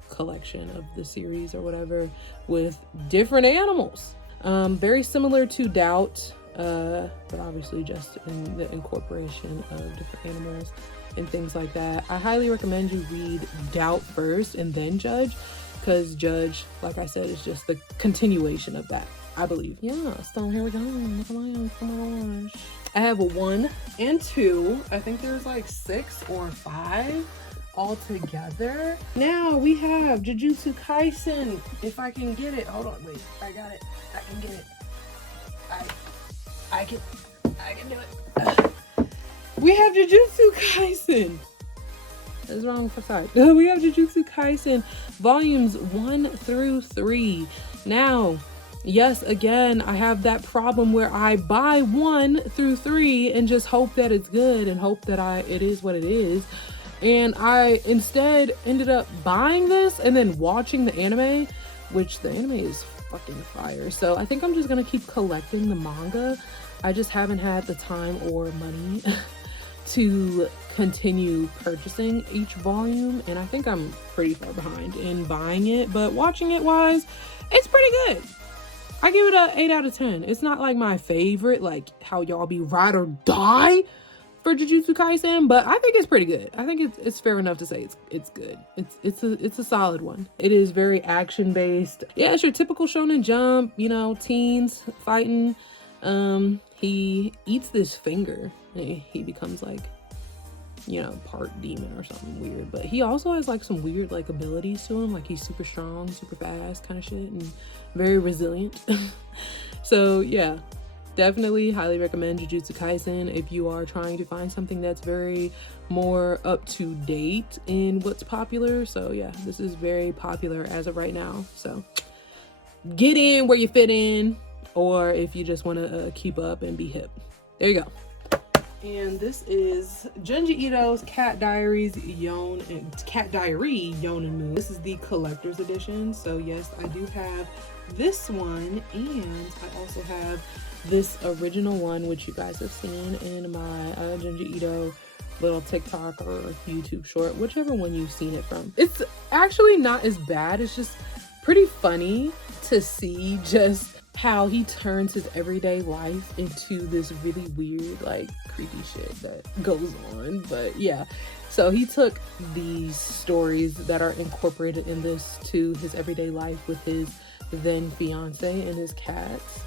collection of the series or whatever with different animals. Very similar to Doubt, but obviously just in the incorporation of different animals and things like that. I highly recommend you read Doubt first and then Judge, because Judge, like I said, is just the continuation of that, I believe. Yeah, so here we go. Oh my gosh. I have 1 and 2. I think there's like 6 or 5 all together. Now we have Jujutsu Kaisen. If I can get it. Hold on, wait. I got it. I can get it. I can do it. We have Jujutsu Kaisen. That's wrong for side. We have Jujutsu Kaisen volumes 1 through 3. Now, yes, again, I have that problem where I buy 1 through 3 and just hope that it's good and hope that it is what it is. And I instead ended up buying this and then watching the anime, which the anime is fucking fire. So I think I'm just gonna keep collecting the manga. I just haven't had the time or money to continue purchasing each volume, and I think I'm pretty far behind in buying it, but watching it wise, it's pretty good. I give it a 8 out of 10. It's not like my favorite, like how y'all be ride or die for Jujutsu Kaisen, but I think it's pretty good. I think it's fair enough to say it's good. It's a solid one. It is very action based. Yeah, it's your typical Shonen Jump, you know, teens fighting. He eats this finger. He becomes like, you know, part demon or something weird, but he also has like some weird like abilities to him, like he's super strong, super fast kind of shit, and very resilient. So yeah, definitely highly recommend Jujutsu Kaisen if you are trying to find something that's very more up to date in what's popular. So yeah, this is very popular as of right now, so get in where you fit in, or if you just want to keep up and be hip, there you go. And this is Junji Ito's Cat Diary Yonen Moon. This is the collector's edition. So yes, I do have this one, and I also have this original one, which you guys have seen in my Junji Ito little TikTok or YouTube short, whichever one you've seen it from. It's actually not as bad. It's just pretty funny to see just how he turns his everyday life into this really weird, like, creepy shit that goes on. But yeah, so he took these stories that are incorporated in this to his everyday life with his then fiance and his cats.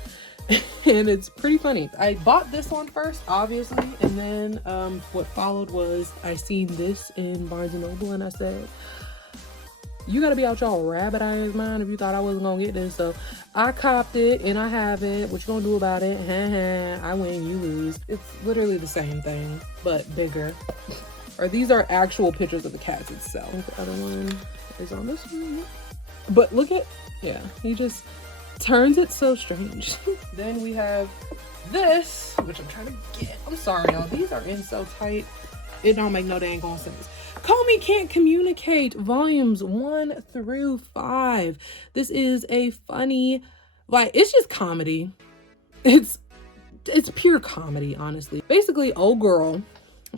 And it's pretty funny. I bought this one first, obviously, and then what followed was I seen this in Barnes & Noble, and I said, you gotta be out y'all rabbit eyes mind if you thought I wasn't gonna get this. So I copped it and I have it. What you gonna do about it? I win, you lose. It's literally the same thing, but bigger. or these are actual pictures of the cats itself. The other one is on this one. But look at, yeah, he just turns it so strange. Then we have this, which I'm trying to get. I'm sorry, y'all. These are in so tight. It don't make no dang on sense. Call Me Can't Communicate, volumes 1 through 5. This is a funny, like, it's just comedy. It's pure comedy, honestly. Basically, old girl,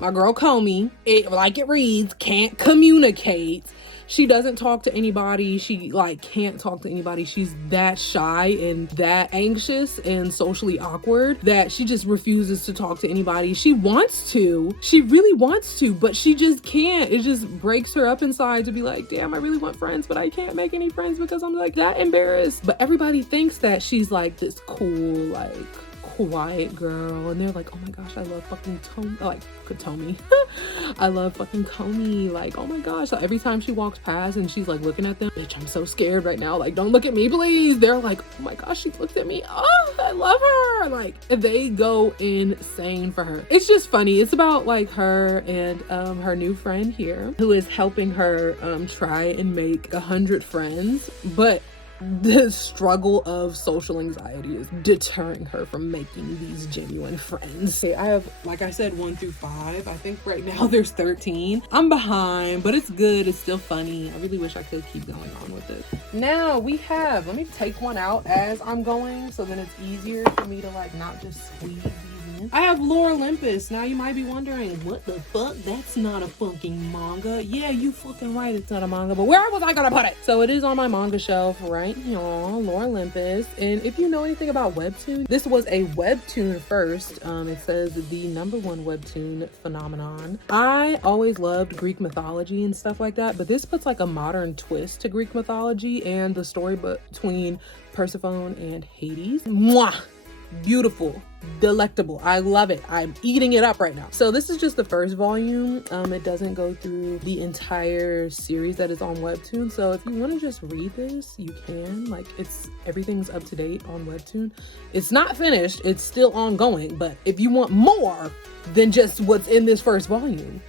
my girl Comey, like it reads, can't communicate. She doesn't talk to anybody. She like can't talk to anybody. She's that shy and that anxious and socially awkward that she just refuses to talk to anybody. She wants to. She really wants to, but she just can't. It just breaks her up inside to be like, damn, I really want friends, but I can't make any friends because I'm like that embarrassed. But everybody thinks that she's like this cool, like quiet girl, and they're like, oh my gosh, I love fucking Tommy. I love fucking Comey. Like, oh my gosh. So every time she walks past and she's like looking at them, bitch, I'm so scared right now. Like, don't look at me, please. They're like, oh my gosh, she looked at me. Oh, I love her. Like, they go insane for her. It's just funny. It's about like her and her new friend here who is helping her try and make 100 friends, but the struggle of social anxiety is deterring her from making these genuine friends. Okay, I have, like I said, 1 through 5. I think right now there's 13. I'm behind, but it's good. It's still funny. I really wish I could keep going on with it. Now we have, let me take one out as I'm going so then it's easier for me to like not just squeeze these in. I have Lore Olympus. Now you might be wondering, what the fuck? That's not a fucking manga. Yeah, you fucking right, it's not a manga, but where was I gonna put it? So it is on my manga shelf right here, Lore Olympus. And if you know anything about webtoon, this was a webtoon first. It says the #1 webtoon phenomenon. I always loved Greek mythology and stuff like that, but this puts like a modern twist to Greek mythology and the story between Persephone and Hades. Mwah! Beautiful, delectable. I love it. I'm eating it up right now. So this is just the first volume. It doesn't go through the entire series that is on webtoon, so if you want to just read this, you can. Like, everything's up to date on webtoon. It's not finished, it's still ongoing, but if you want more than just what's in this first volume,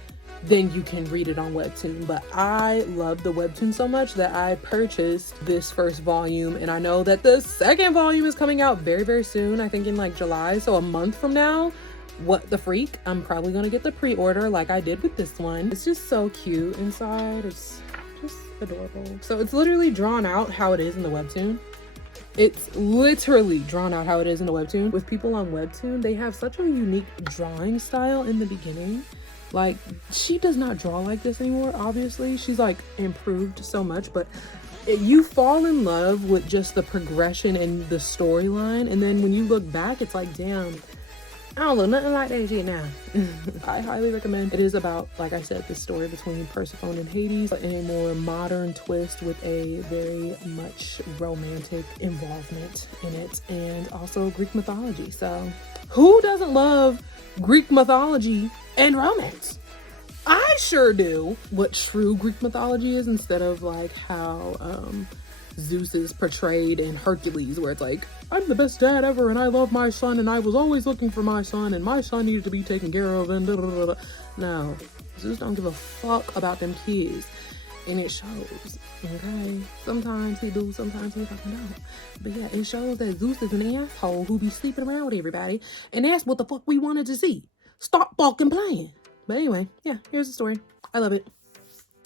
then you can read it on webtoon. But I love the webtoon so much that I purchased this first volume, and I know that the second volume is coming out very, very soon. I think in like July, so a month from now. What the freak? I'm probably gonna get the pre-order like I did with this one. It's just so cute inside. It's just adorable. So it's literally drawn out how it is in the webtoon. It's literally drawn out how it is in the webtoon. With people on webtoon, they have such a unique drawing style in the beginning. Like, she does not draw like this anymore, obviously. She's like improved so much, but you fall in love with just the progression and the storyline, and then when you look back, it's like, damn, I don't look nothing like that shit now. I highly recommend. It is about, like I said, the story between Persephone and Hades, but in a more modern twist with a very much romantic involvement in it, and also Greek mythology. So who doesn't love Greek mythology and romance? I sure do. What true Greek mythology is, instead of like how Zeus is portrayed in Hercules, where it's like, I'm the best dad ever and I love my son and I was always looking for my son and my son needed to be taken care of and da, da, da, da. No, Zeus don't give a fuck about them kids, and it shows. Okay, sometimes he do, sometimes he fucking don't. But yeah, it shows that Zeus is an asshole who be sleeping around with everybody, and that's what the fuck we wanted to see. Stop fucking playing. But anyway, yeah, here's the story. I love it.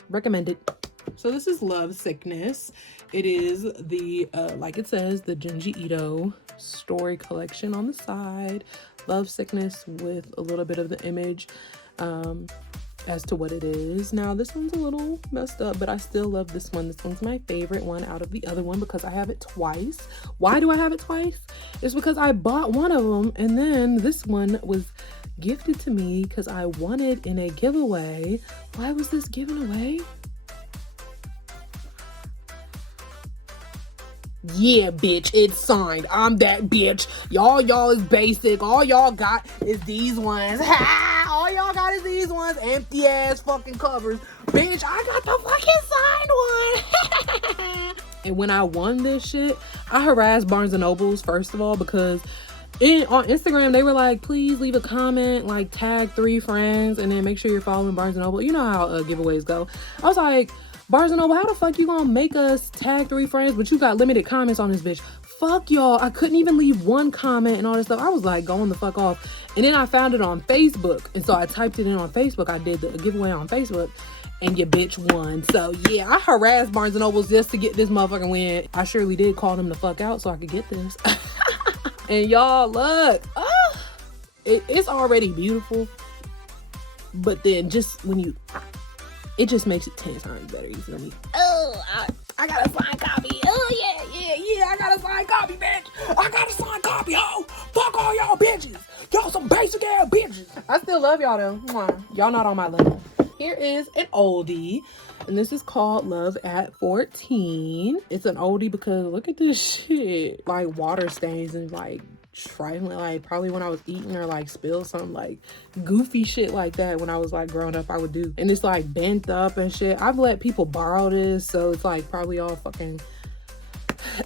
Recommend it. So this is Love Sickness. It is the, like it says, the Junji Ito story collection on the side. Love Sickness with a little bit of the image as to what it is. Now, this one's a little messed up, but I still love this one. This one's my favorite one out of the other one because I have it twice. Why do I have it twice? It's because I bought one of them, and then this one was gifted to me because I won it in a giveaway. Why was this given away? Yeah, bitch, it's signed. I'm that bitch. Y'all is basic. All y'all got is these ones. Ha! All y'all got is these ones. Empty ass fucking covers. Bitch, I got the fucking signed one. And when I won this shit, I harassed Barnes & Nobles, first of all, because And on Instagram, they were like, please leave a comment, like tag 3 friends, and then make sure you're following Barnes & Noble. You know how giveaways go. I was like, Barnes & Noble, how the fuck you gonna make us tag 3 friends, but you got limited comments on this bitch? Fuck y'all. I couldn't even leave one comment and all this stuff. I was like going the fuck off. And then I found it on Facebook. And so I typed it in on Facebook. I did the giveaway on Facebook. And your bitch won. So yeah, I harassed Barnes & Nobles just to get this motherfucking win. I surely did call them the fuck out so I could get this. And y'all, look, it's already beautiful, but then just when you, it just makes it 10 times better. You feel me? Oh, I got a signed copy. Oh yeah, I got a signed copy, bitch. I got a signed copy, ho. Fuck all y'all bitches. Y'all some basic ass bitches. I still love y'all though. Mwah. Y'all not on my level. Here is an oldie, and this is called Love at 14. It's an oldie because look at this shit. Like water stains and like trifling, like probably when I was eating or like spilled some like goofy shit like that when I was like growing up I would do. And it's like bent up and shit. I've let people borrow this, so it's like probably all fucking,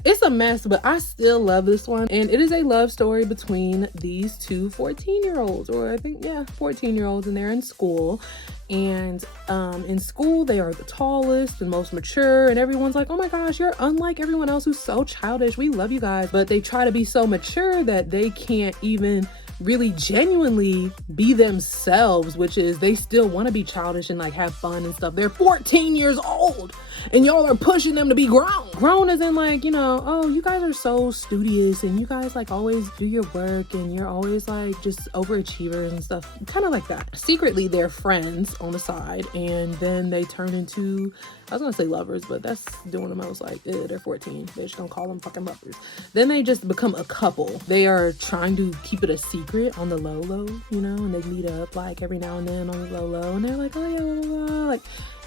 it's a mess, but I still love this one. And it is a love story between these two 14-year-olds, or I think, yeah, 14-year-olds, and they're in school. And in school, they are the tallest and most mature, and everyone's like, oh my gosh, you're unlike everyone else who's so childish. We love you guys. But they try to be so mature that they can't even really genuinely be themselves, which is they still want to be childish and like have fun and stuff. They're 14 years old and y'all are pushing them to be grown as in like, you know, oh, you guys are so studious and you guys like always do your work and you're always like just overachievers and stuff, kind of like that. Secretly they're friends on the side, and then they turn into, I was gonna say lovers, but that's doing the most. Like, they're 14, bitch, don't call them fucking lovers. Then they just become a couple. They are trying to keep it a secret on the low, you know, and they meet up like every now and then on the low, and they're like, oh yeah, blah, blah, blah. Like,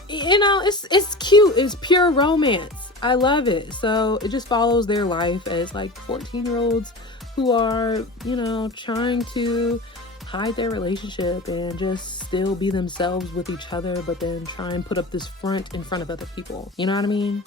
you know, it's cute. It's pure romance. I love it. So it just follows their life as like 14-year-olds who are, you know, trying to hide their relationship and just still be themselves with each other, but then try and put up this front in front of other people. You know what I mean?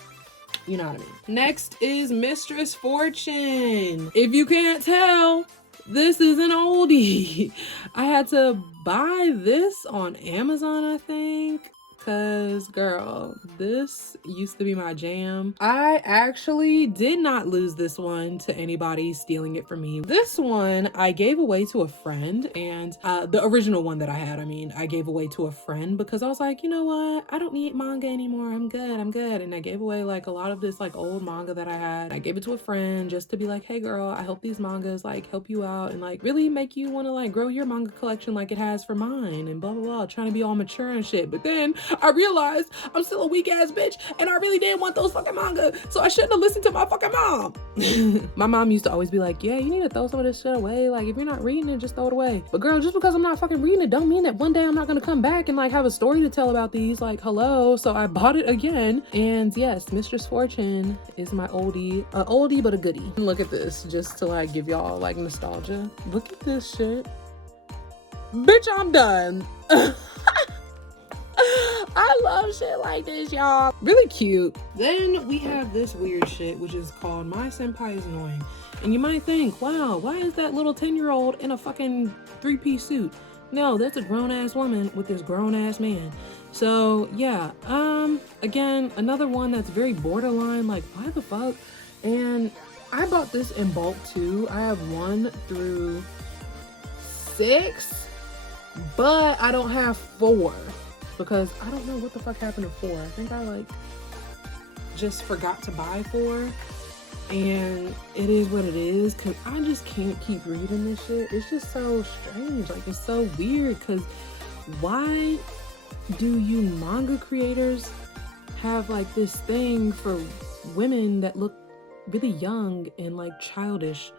You know what I mean. Next is Mistress Fortune. If you can't tell, this is an oldie. I had to buy this on Amazon, I think. Cause girl, this used to be my jam. I actually did not lose this one to anybody stealing it from me. This one I gave away to a friend, and the original one that I had, I mean, I gave away to a friend because I was like, you know what? I don't need manga anymore. I'm good. And I gave away like a lot of this like old manga that I had. I gave it to a friend just to be like, hey girl, I hope these mangas like help you out and like really make you want to like grow your manga collection like it has for mine and blah, blah, blah, trying to be all mature and shit. But then I realized I'm still a weak ass bitch and I really didn't want those fucking manga, so I shouldn't have listened to my fucking mom. My mom used to always be like, yeah, you need to throw some of this shit away. Like, if you're not reading it, just throw it away. But girl, just because I'm not fucking reading it don't mean that one day I'm not gonna come back and like have a story to tell about these. Like, hello. So I bought it again, and yes, Mistress Fortune is my oldie. A oldie but a goodie. Look at this, just to like give y'all like nostalgia. Look at this shit. Bitch, I'm done. I love shit like this, y'all. Really cute. Then we have this weird shit, which is called My Senpai is Annoying. And you might think, wow, why is that little 10-year-old in a fucking 3-piece suit? No, that's a grown-ass woman with this grown-ass man. So, yeah. Again, another one that's very borderline, like, why the fuck? And I bought this in bulk, too. I have 1 through 6, but I don't have 4. Because I don't know what the fuck happened to 4. I think I like just forgot to buy 4, and it is what it is, because I just can't keep reading this shit. It's just so strange. Like, it's so weird, because why do you manga creators have like this thing for women that look really young and like childish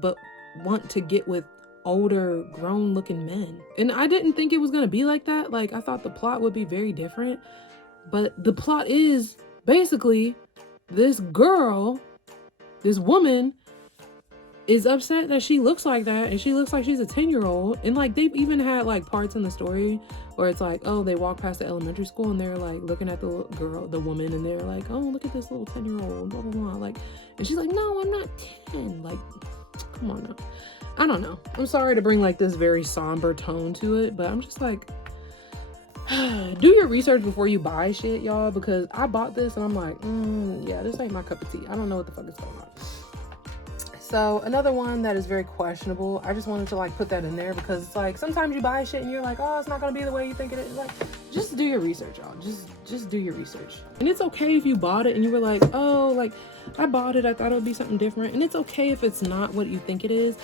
but want to get with older grown looking men? And I didn't think it was gonna be like that. Like, I thought the plot would be very different, but the plot is basically this girl, this woman is upset that she looks like that, and she looks like she's a 10-year-old. And like, they've even had like parts in the story where it's like, oh, they walk past the elementary school and they're like looking at the girl, the woman, and they're like, oh, look at this little 10-year-old, blah blah blah. Like, and she's like, no, I'm not 10. Like, Come on now. I don't know. I'm sorry to bring like this very somber tone to it, but I'm just like, do your research before you buy shit, y'all, because I bought this and I'm like, yeah, this ain't my cup of tea. I don't know what the fuck is going on. So another one that is very questionable, I just wanted to like put that in there because it's like sometimes you buy shit and you're like, oh, it's not gonna be the way you think it is. Like, just do your research, y'all. Just do your research. And it's okay if you bought it and you were like, oh, like I bought it, I thought it would be something different. And it's okay if it's not what you think it is.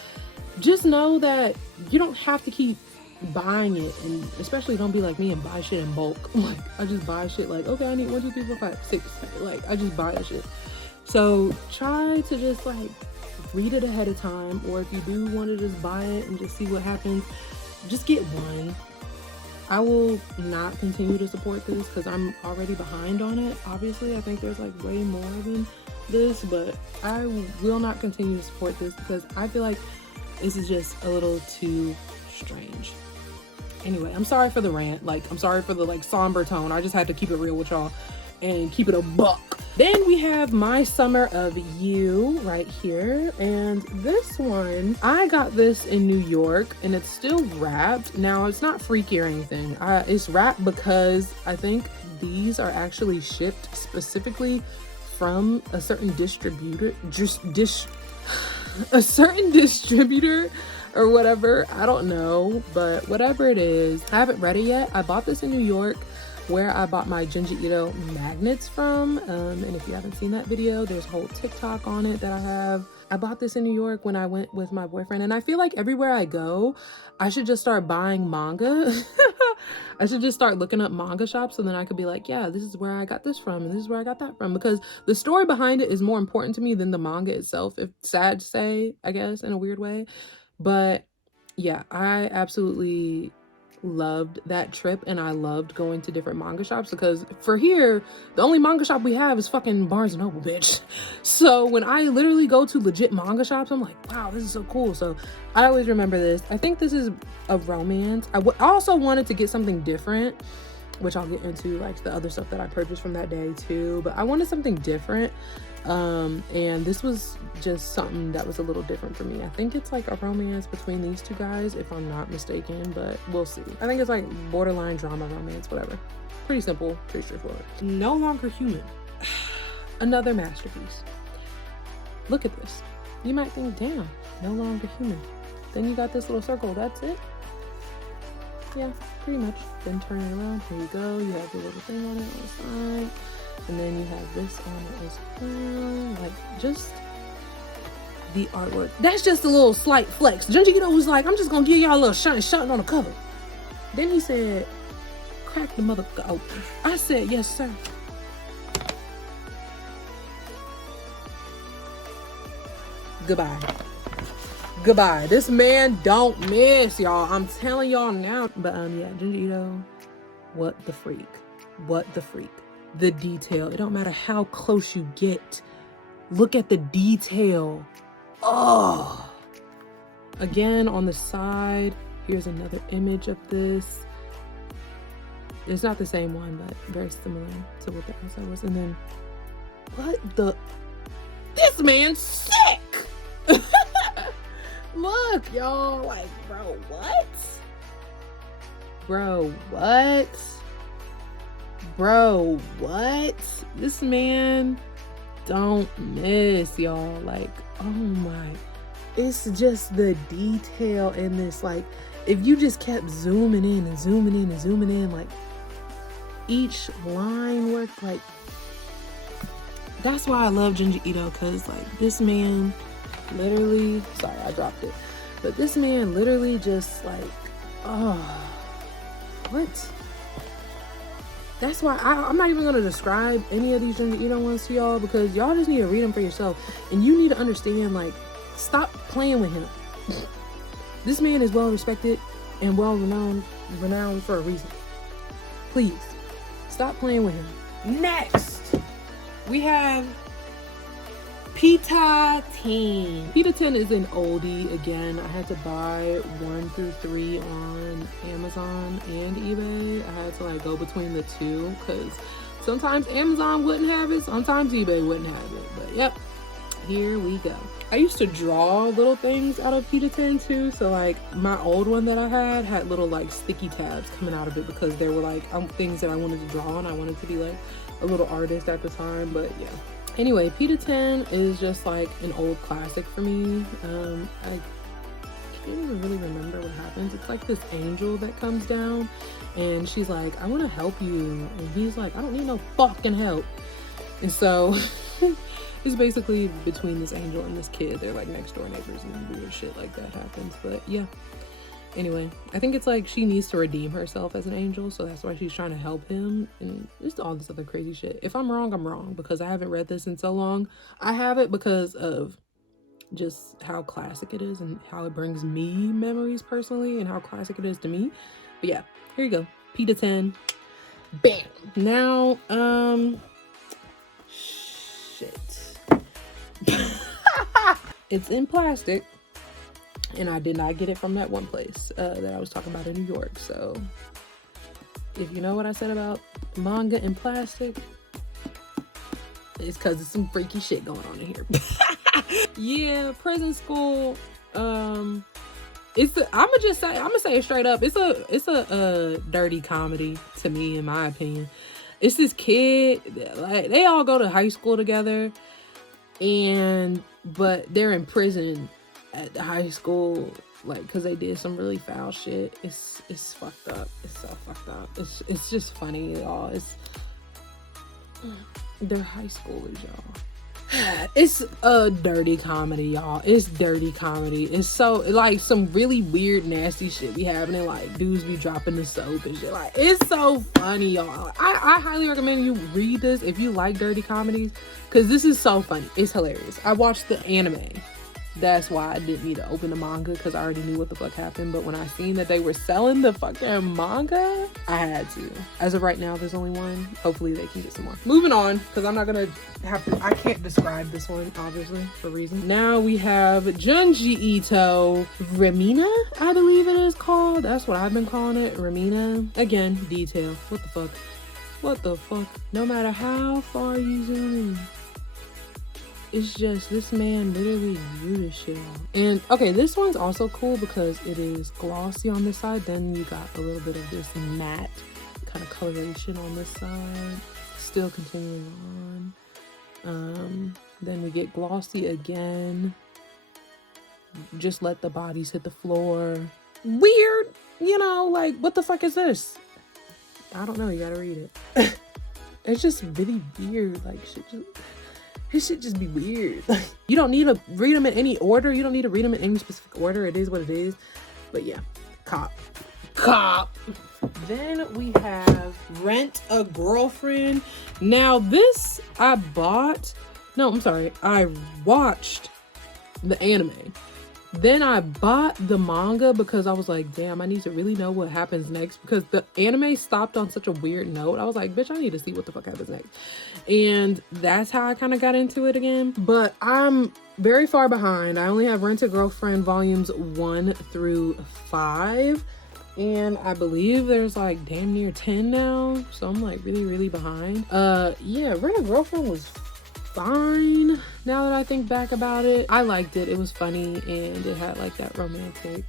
Just know that you don't have to keep buying it, and especially don't be like me and buy shit in bulk. Like, I just buy shit like, okay, I need 1, 2, 3, 4, 5, 6. Like, I just buy that shit. So try to just like read it ahead of time, or if you do want to just buy it and just see what happens, just get one. I will not continue to support this because I'm already behind on it. Obviously, I think there's like way more than this, but I will not continue to support this because I feel like this is just a little too strange. Anyway, I'm sorry for the rant. Like, I'm sorry for the like somber tone. I just had to keep it real with y'all and keep it a buck. Then we have My Summer of You right here. And this one, I got this in New York and it's still wrapped. Now, it's not freaky or anything. It's wrapped because I think these are actually shipped specifically from a certain distributor, a certain distributor or whatever. I don't know, but whatever it is, I haven't read it yet. I bought this in New York where I bought my Junji Ito magnets from. And if you haven't seen that video, there's a whole TikTok on it that I have. I bought this in New York when I went with my boyfriend, and I feel like everywhere I go, I should just start buying manga. I should just start looking up manga shops, so then I could be like, yeah, this is where I got this from, and this is where I got that from, because the story behind it is more important to me than the manga itself. It's sad to say, I guess, in a weird way. But yeah, I absolutely loved that trip, and I loved going to different manga shops because for here, the only manga shop we have is fucking Barnes & Noble, bitch. So when I literally go to legit manga shops, I'm like, wow, this is so cool. So I always remember this. I think this is a romance. I also wanted to get something different, which I'll get into, like the other stuff that I purchased from that day too, but I wanted something different. And this was just something that was a little different for me. I think it's like a romance between these two guys, if I'm not mistaken, but we'll see. I think it's like borderline drama romance, whatever. Pretty simple, pretty straightforward. No Longer Human. Another masterpiece. Look at this. You might think, damn, No Longer Human. Then you got this little circle, that's it? Yeah, pretty much. Then turn it around, here you go. You have your little thing on it on the side. And then you have this on it as well. Like, just the artwork. That's just a little slight flex. Junji Ito was like, I'm just gonna give y'all a little shine on the cover. Then he said, crack the mother open. I said, yes, sir. Goodbye. Goodbye. This man don't miss, y'all. I'm telling y'all now. But yeah, Junji Ito, what the freak. What the freak. The detail. It don't matter how close you get. Look at the detail. Oh. Again, on the side, here's another image of this. It's not the same one, but very similar to what the outside was. And then, what the? This man's sick! Look, y'all. Like, bro, what? Bro, what? Bro, what? This man don't miss, y'all. Like, oh my. It's just the detail in this. Like, if you just kept zooming in and zooming in and zooming in, like, each line work, like, that's why I love Junji Ito, because, like, this man literally, sorry, I dropped it, but this man literally just, like, oh, what? That's why I'm not even going to describe any of these Junji Ito ones to y'all, because y'all just need to read them for yourself. And you need to understand, like, stop playing with him. This man is well respected and well renowned for a reason. Please, stop playing with him. Next, we have Pita 10. Pita 10 is an oldie. Again, I had to buy 1 through 3 on Amazon and eBay. I had to like go between the two because sometimes Amazon wouldn't have it, sometimes eBay wouldn't have it. But yep, here we go. I used to draw little things out of Pita Tin too. So like my old one that I had little like sticky tabs coming out of it because there were like things that I wanted to draw, and I wanted to be like a little artist at the time. But yeah. Anyway, Pita Tin is just like an old classic for me. I can't even really remember what happens. It's like this angel that comes down, and she's like, I want to help you, and he's like, I don't need no fucking help. And so it's basically between this angel and this kid. They're like next door neighbors, and weird shit like that happens. But yeah, anyway, I think it's like she needs to redeem herself as an angel, so that's why she's trying to help him, and just all this other crazy shit. If I'm wrong, I'm wrong, because I haven't read this in so long. I have it because of just how classic it is and how it brings me memories personally, and how classic it is to me. But yeah, here you go, Pita Tin. Bam. Now shit. It's in plastic, and I did not get it from that one place that I was talking about in New York. So if you know what I said about manga in plastic, it's because there's some freaky shit going on in here. Yeah, prison school. I'm gonna say it straight up. It's a dirty comedy to me, in my opinion. It's this kid, like they all go to high school together, but they're in prison at the high school, like because they did some really foul shit. It's fucked up. It's so fucked up. It's just funny, y'all. They're high schoolers, y'all. It's a dirty comedy, y'all. It's dirty comedy. It's so like some really weird nasty shit be happening, like dudes be dropping the soap and shit. Like, it's so funny, y'all. I highly recommend you read this if you like dirty comedies, because this is so funny. It's hilarious. I watched the anime. That's why I didn't need to open the manga, because I already knew what the fuck happened. But when I seen that they were selling the fucking manga, I had to. As of right now, there's only one. Hopefully they can get some more. Moving on, because I'm not gonna I can't describe this one, obviously, for reasons. Now we have Junji Ito, Remina, I believe it is called. That's what I've been calling it, Remina. Again, detail. What the fuck? What the fuck? No matter how far you zoom in, it's just, this man literally drew this shit out. And okay, this one's also cool because it is glossy on this side. Then you got a little bit of this matte kind of coloration on this side. Still continuing on. Then we get glossy again. Just let the bodies hit the floor. Weird, you know, like, what the fuck is this? I don't know, you gotta read it. It's just really weird, like, his shit just be weird. You don't need to read them in any order. You don't need to read them in any specific order. It is what it is. But yeah, cop. Then we have Rent a Girlfriend. Now this I watched the anime. Then I bought the manga because I was like, damn, I need to really know what happens next, because the anime stopped on such a weird note. I was like, bitch, I need to see what the fuck happens next. And that's how I kind of got into it again. But I'm very far behind. I only have Rent a Girlfriend volumes 1 through 5. And I believe there's like damn near 10 now. So I'm like really, really behind. Yeah, Rent a Girlfriend was fine now that I think back about it. I liked it. It was funny, and it had like that romantic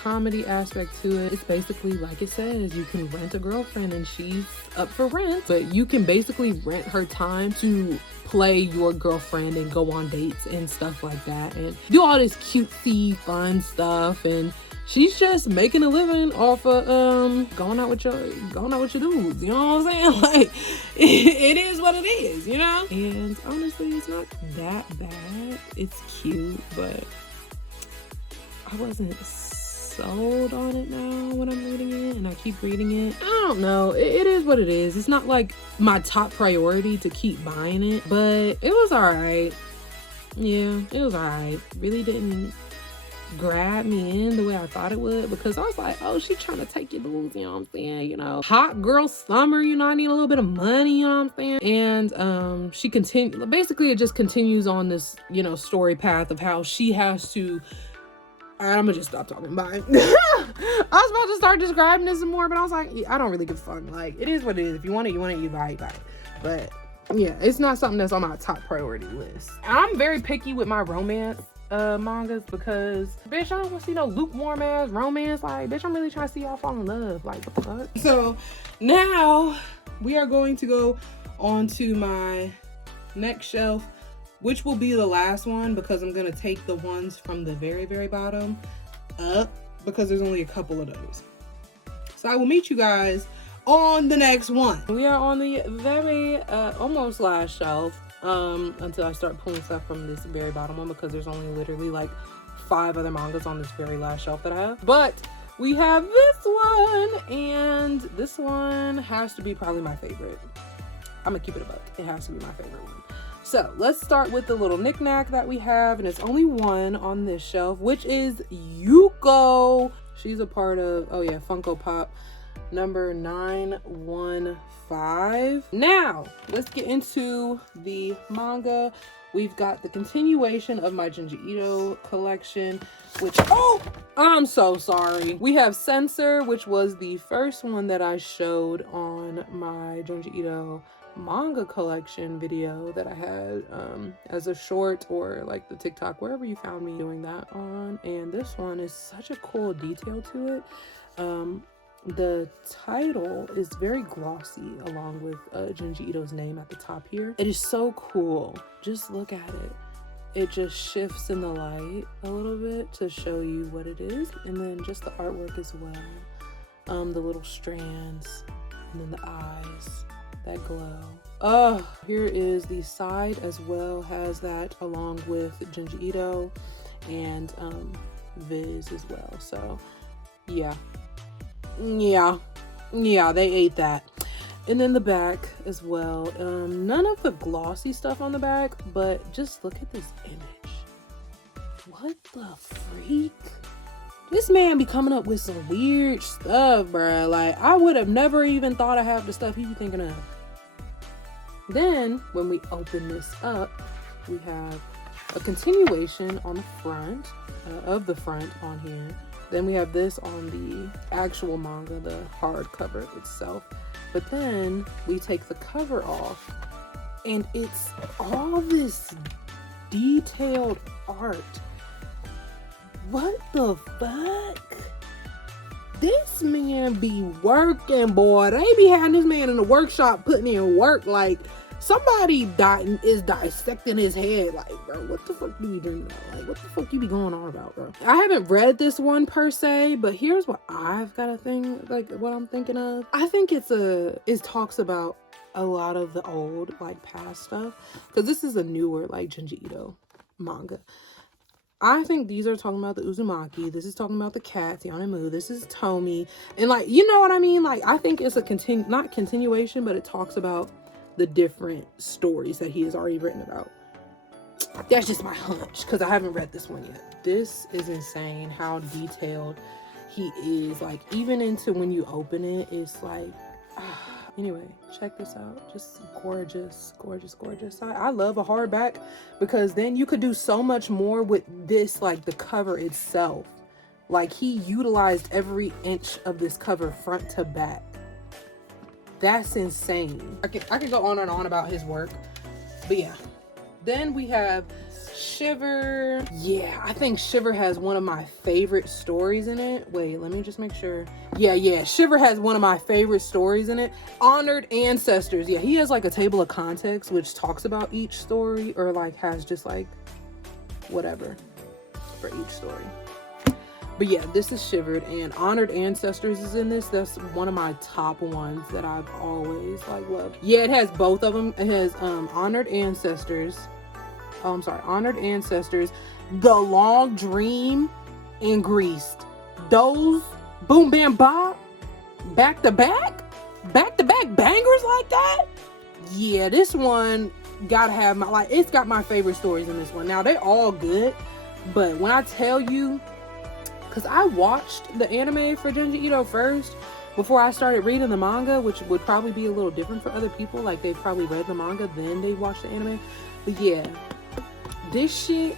comedy aspect to it. It's basically like it says, you can rent a girlfriend and she's up for rent, but you can basically rent her time to play your girlfriend and go on dates and stuff like that and do all this cutesy fun stuff. And she's just making a living off of going out with your dudes, you know what I'm saying? Like, it is what it is, you know? And honestly, it's not that bad. It's cute, but I wasn't sold on it now when I'm reading it, and I keep reading it. I don't know. It is what it is. It's not like my top priority to keep buying it, but it was alright. Yeah, it was alright. Really didn't grab me in the way I thought it would, because I was like, oh, she's trying to take your dudes, you know what I'm saying? You know, hot girl summer, you know, I need a little bit of money, you know what I'm saying? And she basically it just continues on this, you know, story path of how she has to, I'm gonna just stop talking. Bye. I was about to start describing this some more, but I was like, I don't really give a fuck. Like, it is what it is. If you want it, you buy it. But yeah, it's not something that's on my top priority list. I'm very picky with my romance. mangas because, bitch, I don't want to see no lukewarm ass romance. Like, bitch, I'm really trying to see y'all fall in love. Like, what the fuck? So now we are going to go on to my next shelf, which will be the last one because I'm going to take the ones from the very, very bottom up because there's only a couple of those. So I will meet you guys on the next one. We are on the very almost last shelf until I start pulling stuff from this very bottom one because there's only literally like 5 other mangas on this very last shelf that I have. But we have this one, and this one has to be probably my favorite. I'm gonna keep it a buck. It has to be my favorite one. So let's start with the little knickknack that we have, and it's only one on this shelf, which is Yuko. She's a part of, oh yeah, Funko Pop number 915. Now let's get into the manga. We've got the continuation of my Junji Ito collection, which, oh, I'm so sorry. We have Censor, which was the first one that I showed on my Junji Ito manga collection video that I had as a short, or like the TikTok, wherever you found me doing that on. And this one is such a cool detail to it. The title is very glossy along with Junji Ito's name at the top here. It is so cool. Just look at it. It just shifts in the light a little bit to show you what it is. And then just the artwork as well. The little strands and then the eyes, that glow. Oh, here is the side as well, has that along with Junji Ito and Viz as well. So yeah, they ate that. And then the back as well, none of the glossy stuff on the back, but just look at this image. What the freak? This man be coming up with some weird stuff, bruh. Like, I would have never even thought of half the stuff he be thinking of. Then when we open this up, we have a continuation on the front of the front on here. Then we have this on the actual manga, the hardcover itself. But then we take the cover off, and it's all this detailed art. What the fuck? This man be working, boy. They be having this man in the workshop putting in work. Like, somebody is dissecting his head. Like, bro, what the fuck do you dream about? Like, what the fuck you be going on about, bro? I haven't read this one per se, but here's what I've got a thing, like, what I'm thinking of. I think it talks about a lot of the old, like, past stuff. Because this is a newer, like, Junji Ito manga. I think these are talking about the Uzumaki. This is talking about the cats, Yonemu. This is Tomi. And, like, you know what I mean? Like, I think it's a not continuation, but it talks about the different stories that he has already written about. That's just my hunch, because I haven't read this one yet. This is insane how detailed he is. Like, even into when you open it, it's like, anyway, check this out. Just gorgeous, gorgeous, gorgeous. I love a hardback because then you could do so much more with this, like the cover itself. Like, he utilized every inch of this cover front to back. That's insane. I could go on and on about his work, but yeah. Then we have Shiver. Yeah, I think Shiver has one of my favorite stories in it. Wait, let me just make sure. Yeah, Shiver has one of my favorite stories in it. Honored Ancestors. Yeah, he has like a table of context which talks about each story, or like has just like whatever for each story. But yeah, this is Shivered, and Honored Ancestors is in this. That's one of my top ones that I've always like loved. Yeah, it has both of them. It has Honored Ancestors. Oh, I'm sorry, Honored Ancestors, The Long Dream, and Greased. Those boom bam bop, back to back bangers like that. Yeah, this one gotta have my, like, it's got my favorite stories in this one. Now, they're all good, but when I tell you, because I watched the anime for Junji Ito first before I started reading the manga, which would probably be a little different for other people. Like, they've probably read the manga, then they watched the anime. But yeah, this shit,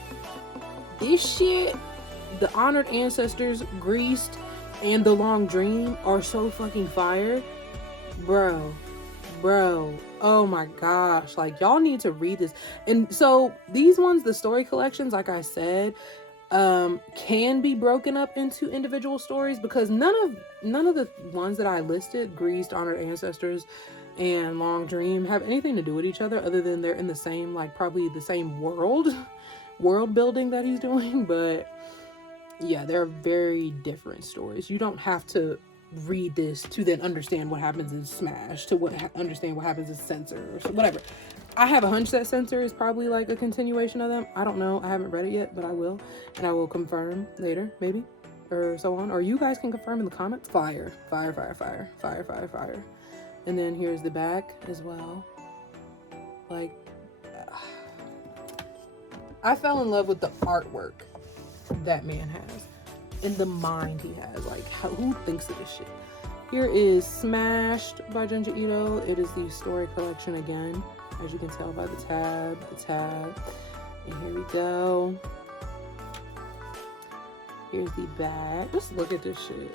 the Honored Ancestors, Greased, and The Long Dream are so fucking fire. Bro, bro, oh my gosh, like y'all need to read this. And so these ones, the story collections, like I said, can be broken up into individual stories, because none of the ones that I listed, Greased, Honored Ancestors, and Long Dream, have anything to do with each other other than they're in the same, like, probably the same world building that he's doing. But yeah, they're very different stories. You don't have to read this to then understand what happens in Smash, to understand what happens in Censor, or whatever. I have a hunch that Censor is probably like a continuation of them. I don't know. I haven't read it yet, but I will. And I will confirm later, maybe, or so on. Or you guys can confirm in the comments. Fire, fire, fire, fire, fire, fire, fire. And then here's the back as well. Like, I fell in love with the artwork that man has and the mind he has. Like, who thinks of this shit? Here is Smashed by Junji Ito. It is the story collection again, as you can tell by the tab. And here we go. Here's the back. Just look at this shit.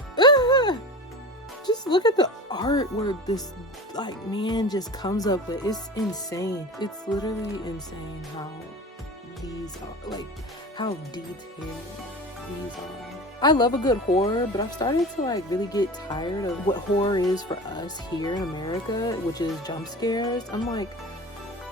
Just look at the artwork this, like, man just comes up with. It's insane. It's literally insane how these are, like, how detailed these are. I love a good horror, but I've started to, like, really get tired of what horror is for us here in America, which is jump scares. I'm like,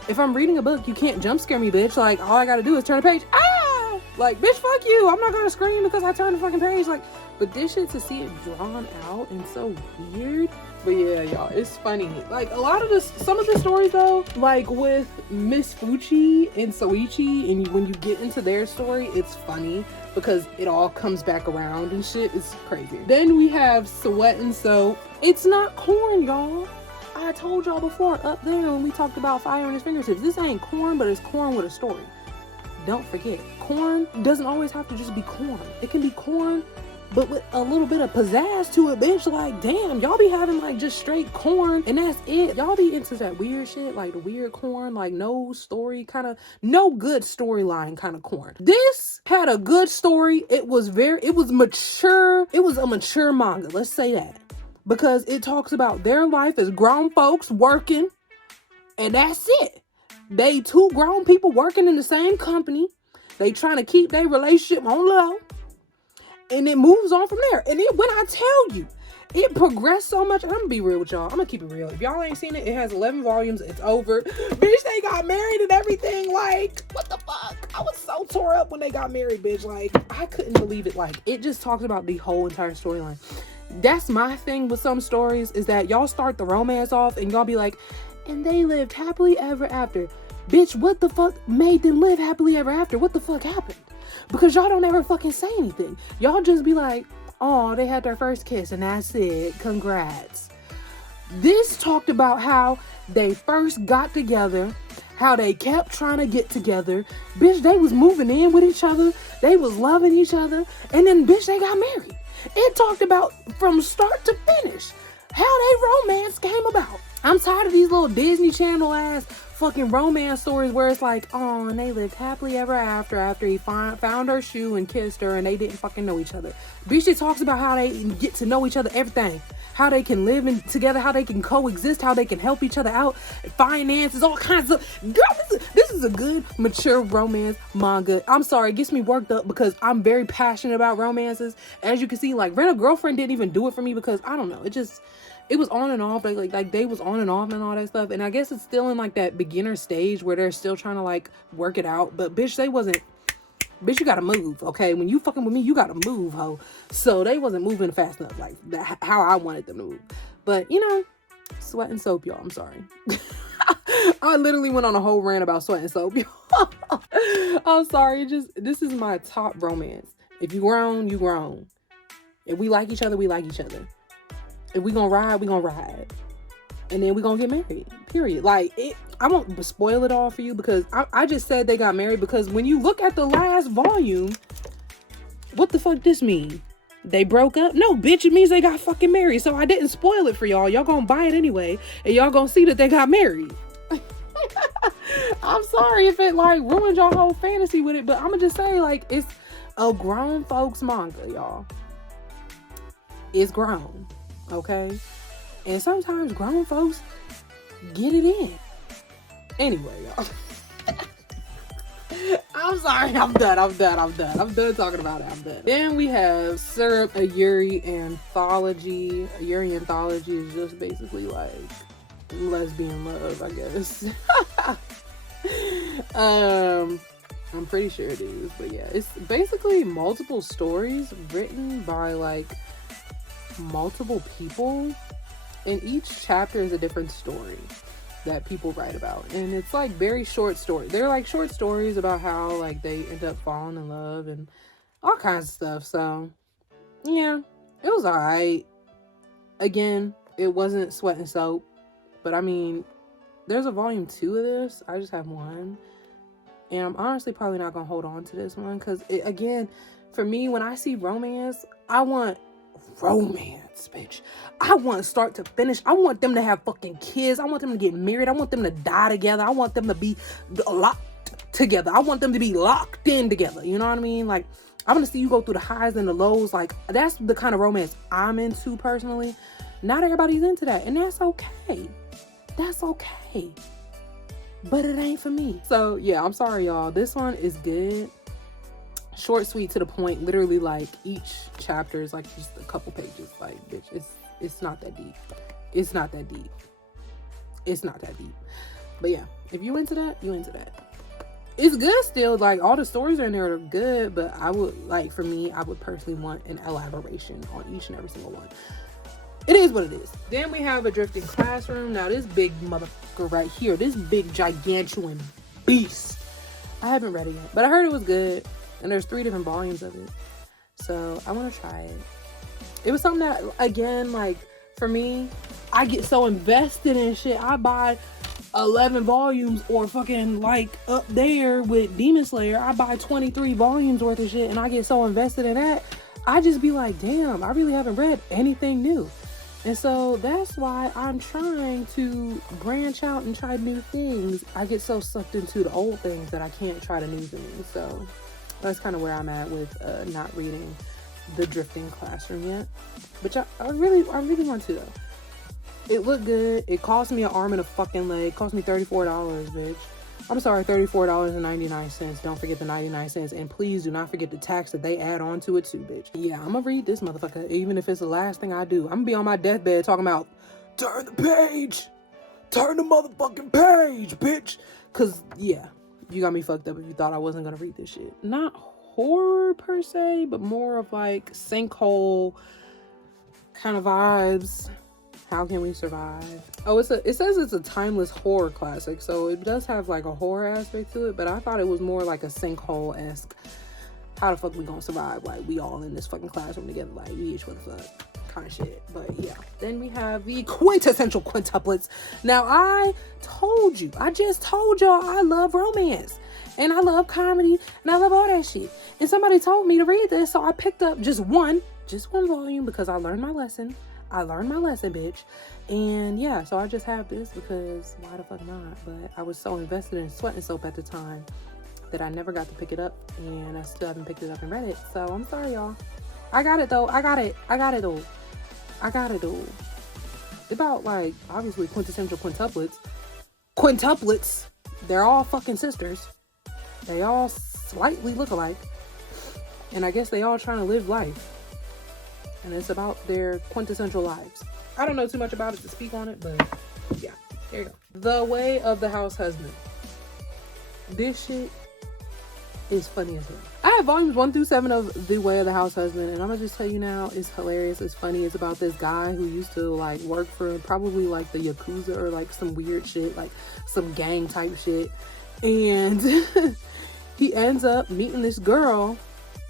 if I'm reading a book, you can't jump scare me, bitch. Like, all I gotta do is turn a page. Ah! Like, bitch, fuck you. I'm not gonna scream because I turned the fucking page. Like, but this shit, to see it drawn out and so weird. But yeah, y'all, it's funny. Like, a lot of this, some of the stories though, like with Miss Fuchi and Soichi, and when you get into their story, it's funny because it all comes back around and shit. It's crazy. Then we have Sweat and Soap. It's not corn, y'all. I told y'all before up there when we talked about Fire on His Fingertips, this ain't corn, but it's corn with a story. Don't forget, corn doesn't always have to just be corn. It can be corn, but with a little bit of pizzazz to it, bitch. Like, damn, y'all be having like just straight corn and that's it. Y'all be into that weird shit, like the weird corn, like no story, kind of no good storyline kind of corn. This had a good story. It was mature. It was a mature manga, let's say that. Because it talks about their life as grown folks working, and that's it. They two grown people working in the same company. They trying to keep their relationship on low. And it moves on from there. And then when I tell you, it progressed so much. I'm gonna be real with y'all. I'm gonna keep it real. If y'all ain't seen it, it has 11 volumes. It's over. Bitch, they got married and everything. Like, what the fuck? I was so tore up when they got married, bitch. Like, I couldn't believe it. Like, it just talks about the whole entire storyline. That's my thing with some stories, is that y'all start the romance off and y'all be like, and they lived happily ever after. Bitch, what the fuck made them live happily ever after? What the fuck happened? Because y'all don't ever fucking say anything. Y'all just be like, oh, they had their first kiss and that's it. Congrats. This talked about how they first got together, how they kept trying to get together. Bitch, they was moving in with each other. They was loving each other. And then, bitch, they got married. It talked about from start to finish how they romance came about. I'm tired of these little Disney Channel ass fucking romance stories where it's like, oh, and they lived happily ever after he found her shoe and kissed her and they didn't fucking know each other. Bitch, it talks about how they get to know each other, everything. How they can live together, how they can coexist, how they can help each other out, finances, all kinds of... Girl, this is a good, mature romance manga. I'm sorry, it gets me worked up because I'm very passionate about romances. As you can see, like, Rent a Girlfriend didn't even do it for me because, I don't know, it was on and off, like they was on and off and all that stuff. And I guess it's still in, like, that beginner stage where they're still trying to, like, work it out. But, bitch, they wasn't... Bitch, you gotta move, okay? When you fucking with me, you gotta move, ho. So they wasn't moving fast enough, like how I wanted them to move. But, you know, Sweat and Soap, y'all. I'm sorry. I literally went on a whole rant about Sweat and Soap, y'all. I'm sorry. This is my top romance. If you grown, you grown. If we like each other, we like each other. If we gonna ride, we gonna ride. And then we gonna get married, period. Like, I won't spoil it all for you because I just said they got married because when you look at the last volume, what the fuck this mean? They broke up? No, bitch, it means they got fucking married. So I didn't spoil it for y'all. Y'all gonna buy it anyway, and y'all gonna see that they got married. I'm sorry if it, like, ruined your whole fantasy with it, but I'm gonna just say, like, it's a grown folks manga, y'all. It's grown, okay? And sometimes grown folks Get it in. Anyway, y'all. I'm sorry, I'm done talking about it, I'm done. Then we have Syrup, a Yuri anthology. A Yuri anthology is just basically like lesbian love, I guess. I'm pretty sure it is, but yeah, it's basically multiple stories written by like multiple people, and each chapter is a different story that people write about, and it's like very short stories. They're like short stories about how like they end up falling in love and all kinds of stuff. So yeah, it was alright. Again, it wasn't Sweat and Soap, but I mean, there's a volume 2 of this. I just have one, and I'm honestly probably not gonna hold on to this one because again, for me, when I see romance, I want romance, bitch. I want start to finish. I want them to have fucking kids. I want them to get married. I want them to die together. I want them to be locked together. I want them to be locked in together. You know what I mean? Like, I want to see you go through the highs and the lows. Like, that's the kind of romance I'm into personally. Not everybody's into that, and that's okay. That's okay. But it ain't for me. So yeah, I'm sorry, y'all. This one is good. Short, sweet, to the point. Literally, like, each chapter is like just a couple pages. Like, bitch, it's not that deep. It's not that deep. It's not that deep. But yeah, if you into that, you into that. It's good still. Like, all the stories in there are good, but I would, like, for me, I would personally want an elaboration on each and every single one. It is what it is. Then we have A Drifting Classroom. Now, this big motherfucker right here, this big gigantuan beast, I haven't read it yet, but I heard it was good. And there's 3 different volumes of it. So I want to try it. It was something that, again, like, for me, I get so invested in shit. I buy 11 volumes, or fucking, like, up there with Demon Slayer, I buy 23 volumes worth of shit, and I get so invested in that, I just be like, damn, I really haven't read anything new. And so that's why I'm trying to branch out and try new things. I get so sucked into the old things that I can't try the new things. So that's kind of where I'm at with not reading The Drifting Classroom yet. But I really want to, though. It looked good. It cost me an arm and a fucking leg. It cost me $34, bitch. I'm sorry, $34.99. Don't forget the 99 cents. And please do not forget the tax that they add on to it too, bitch. Yeah, I'm gonna read this motherfucker, even if it's the last thing I do. I'm gonna be on my deathbed talking about, turn the page! Turn the motherfucking page, bitch! Cause, yeah, you got me fucked up if you thought I wasn't gonna read this shit. Not horror per se, but more of like sinkhole kind of vibes. How can we survive? Oh, it says it's a timeless horror classic, so it does have like a horror aspect to it, but I thought it was more like a sinkhole-esque, how the fuck we gonna survive? Like, we all in this fucking classroom together, like, bitch, what the fuck? Kind of shit. But yeah. Then we have the quintessential quintuplets. Now, I just told y'all I love romance, and I love comedy, and I love all that shit. And somebody told me to read this, so I picked up just one volume because I learned my lesson. Bitch. And yeah, so I just have this because why the fuck not? But I was so invested in Sweat and Soap at the time that I never got to pick it up, and I still haven't picked it up and read it. So I'm sorry, y'all. I got it though. It's about, like, obviously quintessential quintuplets. They're all fucking sisters. They all slightly look alike. And I guess they all trying to live life. And it's about their quintessential lives. I don't know too much about it to speak on it, but yeah, there you go. The Way of the House Husband. This shit is funny as hell. I have volumes 1 through 7 of The Way of the House Husband, and I'm gonna just tell you now, it's hilarious, it's funny. It's about this guy who used to, like, work for probably, like, the Yakuza or, like, some weird shit, like, some gang type shit. And he ends up meeting this girl,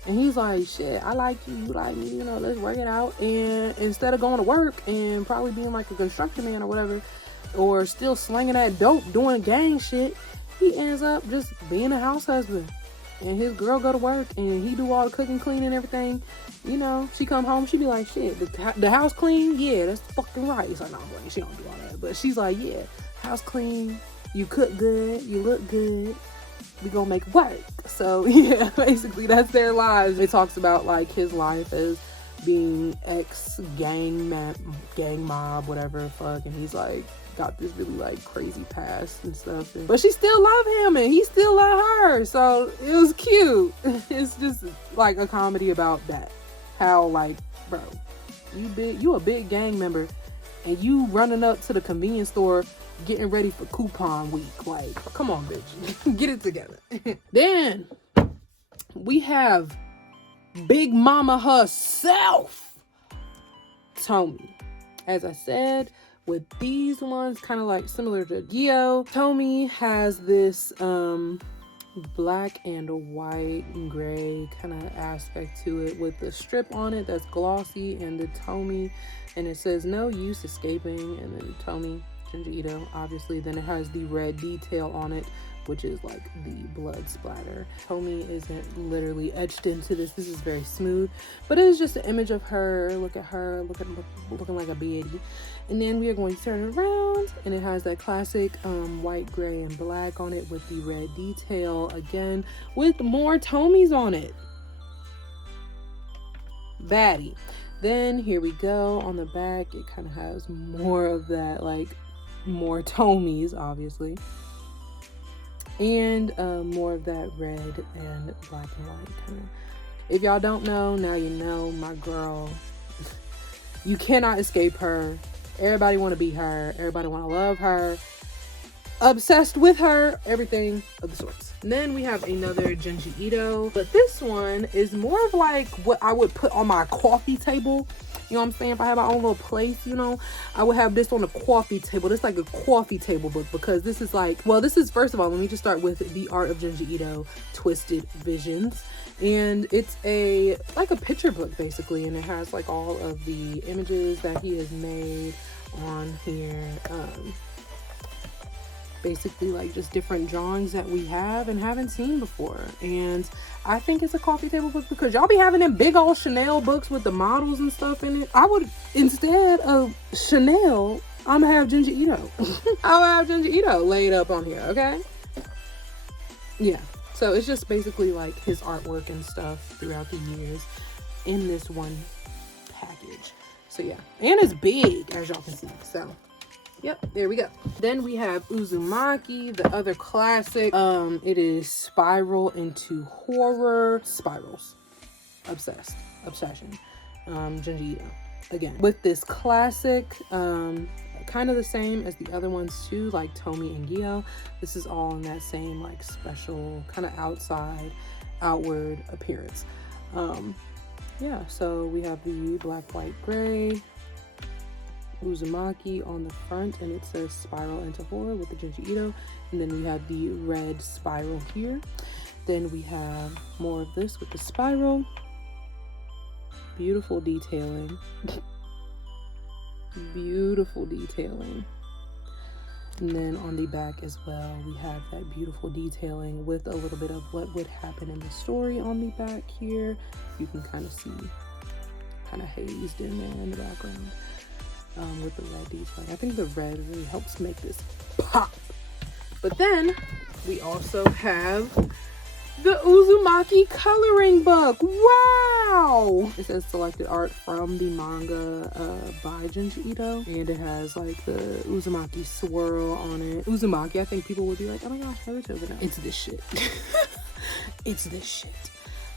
and he's like, shit, I like you, you like me, you know, let's work it out. And instead of going to work and probably being like a construction man or whatever, or still slinging that dope, doing gang shit, he ends up just being a house husband. And his girl go to work, and he do all the cooking, cleaning, and everything. You know, she come home, she be like, shit, the house clean? Yeah, that's fucking right. He's like, no, boy, she don't do all that. But she's like, yeah, house clean, you cook good, you look good, we gonna make it work. So yeah, basically that's their lives. It talks about, like, his life as being ex gang mob, whatever the fuck, and he's like got this really like crazy past and stuff, but she still loved him and he still loved her, so it was cute. It's just like a comedy about that, how like, bro, you a big gang member and you running up to the convenience store getting ready for coupon week. Like, come on, bitch. Get it together. Then we have Big Mama herself, Tomi. As I said, with these ones, kind of like similar to Gio, Tomi has this black and white and gray kind of aspect to it with the strip on it that's glossy and the Tomi, and it says no use escaping, and then Tomi, Junji Ito, obviously. Then it has the red detail on it, which is like the blood splatter. Tomi isn't literally etched into this. This is very smooth, but it is just an image of her. Look at her, looking like a baby. And then we are going to turn it around, and it has that classic white, gray, and black on it with the red detail again, with more Tomis on it. Baddie. Then here we go on the back. It kind of has more of that, like more Tomis, obviously. And more of that red and black and white kind of. If y'all don't know, now you know. My girl, you cannot escape her. Everybody want to be her. Everybody want to love her. Obsessed with her. Everything of the sorts. And then we have another Junji Ito, but this one is more of like what I would put on my coffee table. You know what I'm saying? If I had my own little place, you know, I would have this on a coffee table. This is like a coffee table book, because this is like, well, this is, first of all, let me just start with The Art of Junji Ito, Twisted Visions. And it's like a picture book, basically. And it has like all of the images that he has made on here. Basically like just different drawings that we have and haven't seen before. And I think it's a coffee table book because y'all be having them big old Chanel books with the models and stuff in it. I would, instead of Chanel, I'm gonna have Junji Ito. I'll have Junji Ito laid up on here, okay? Yeah, so it's just basically like his artwork and stuff throughout the years in this one package. So yeah, and it's big, as y'all can see. So yep, there we go. Then we have Uzumaki, the other classic. It is Spiral into Horror. Spirals. Obsession. Junji Ito. Again, with this classic, kind of the same as the other ones too, like Tomi and Gio. This is all in that same like special kind of outward appearance. Yeah, so we have the black, white, gray Uzumaki on the front, and it says Spiral into Horror with the Junji Ito. And then we have the red spiral here. Then we have more of this with the spiral. Beautiful detailing. Beautiful detailing. And then on the back as well, we have that beautiful detailing with a little bit of what would happen in the story on the back here. You can kind of see, kind of hazed in there in the background. With the red detailing. I think the red really helps make this pop. But then we also have the Uzumaki coloring book. Wow! It says selected art from the manga by Junji Ito, and it has like the Uzumaki swirl on it. Uzumaki, I think people would be like, oh my gosh, Naruto, but no, it's this shit. It's this shit.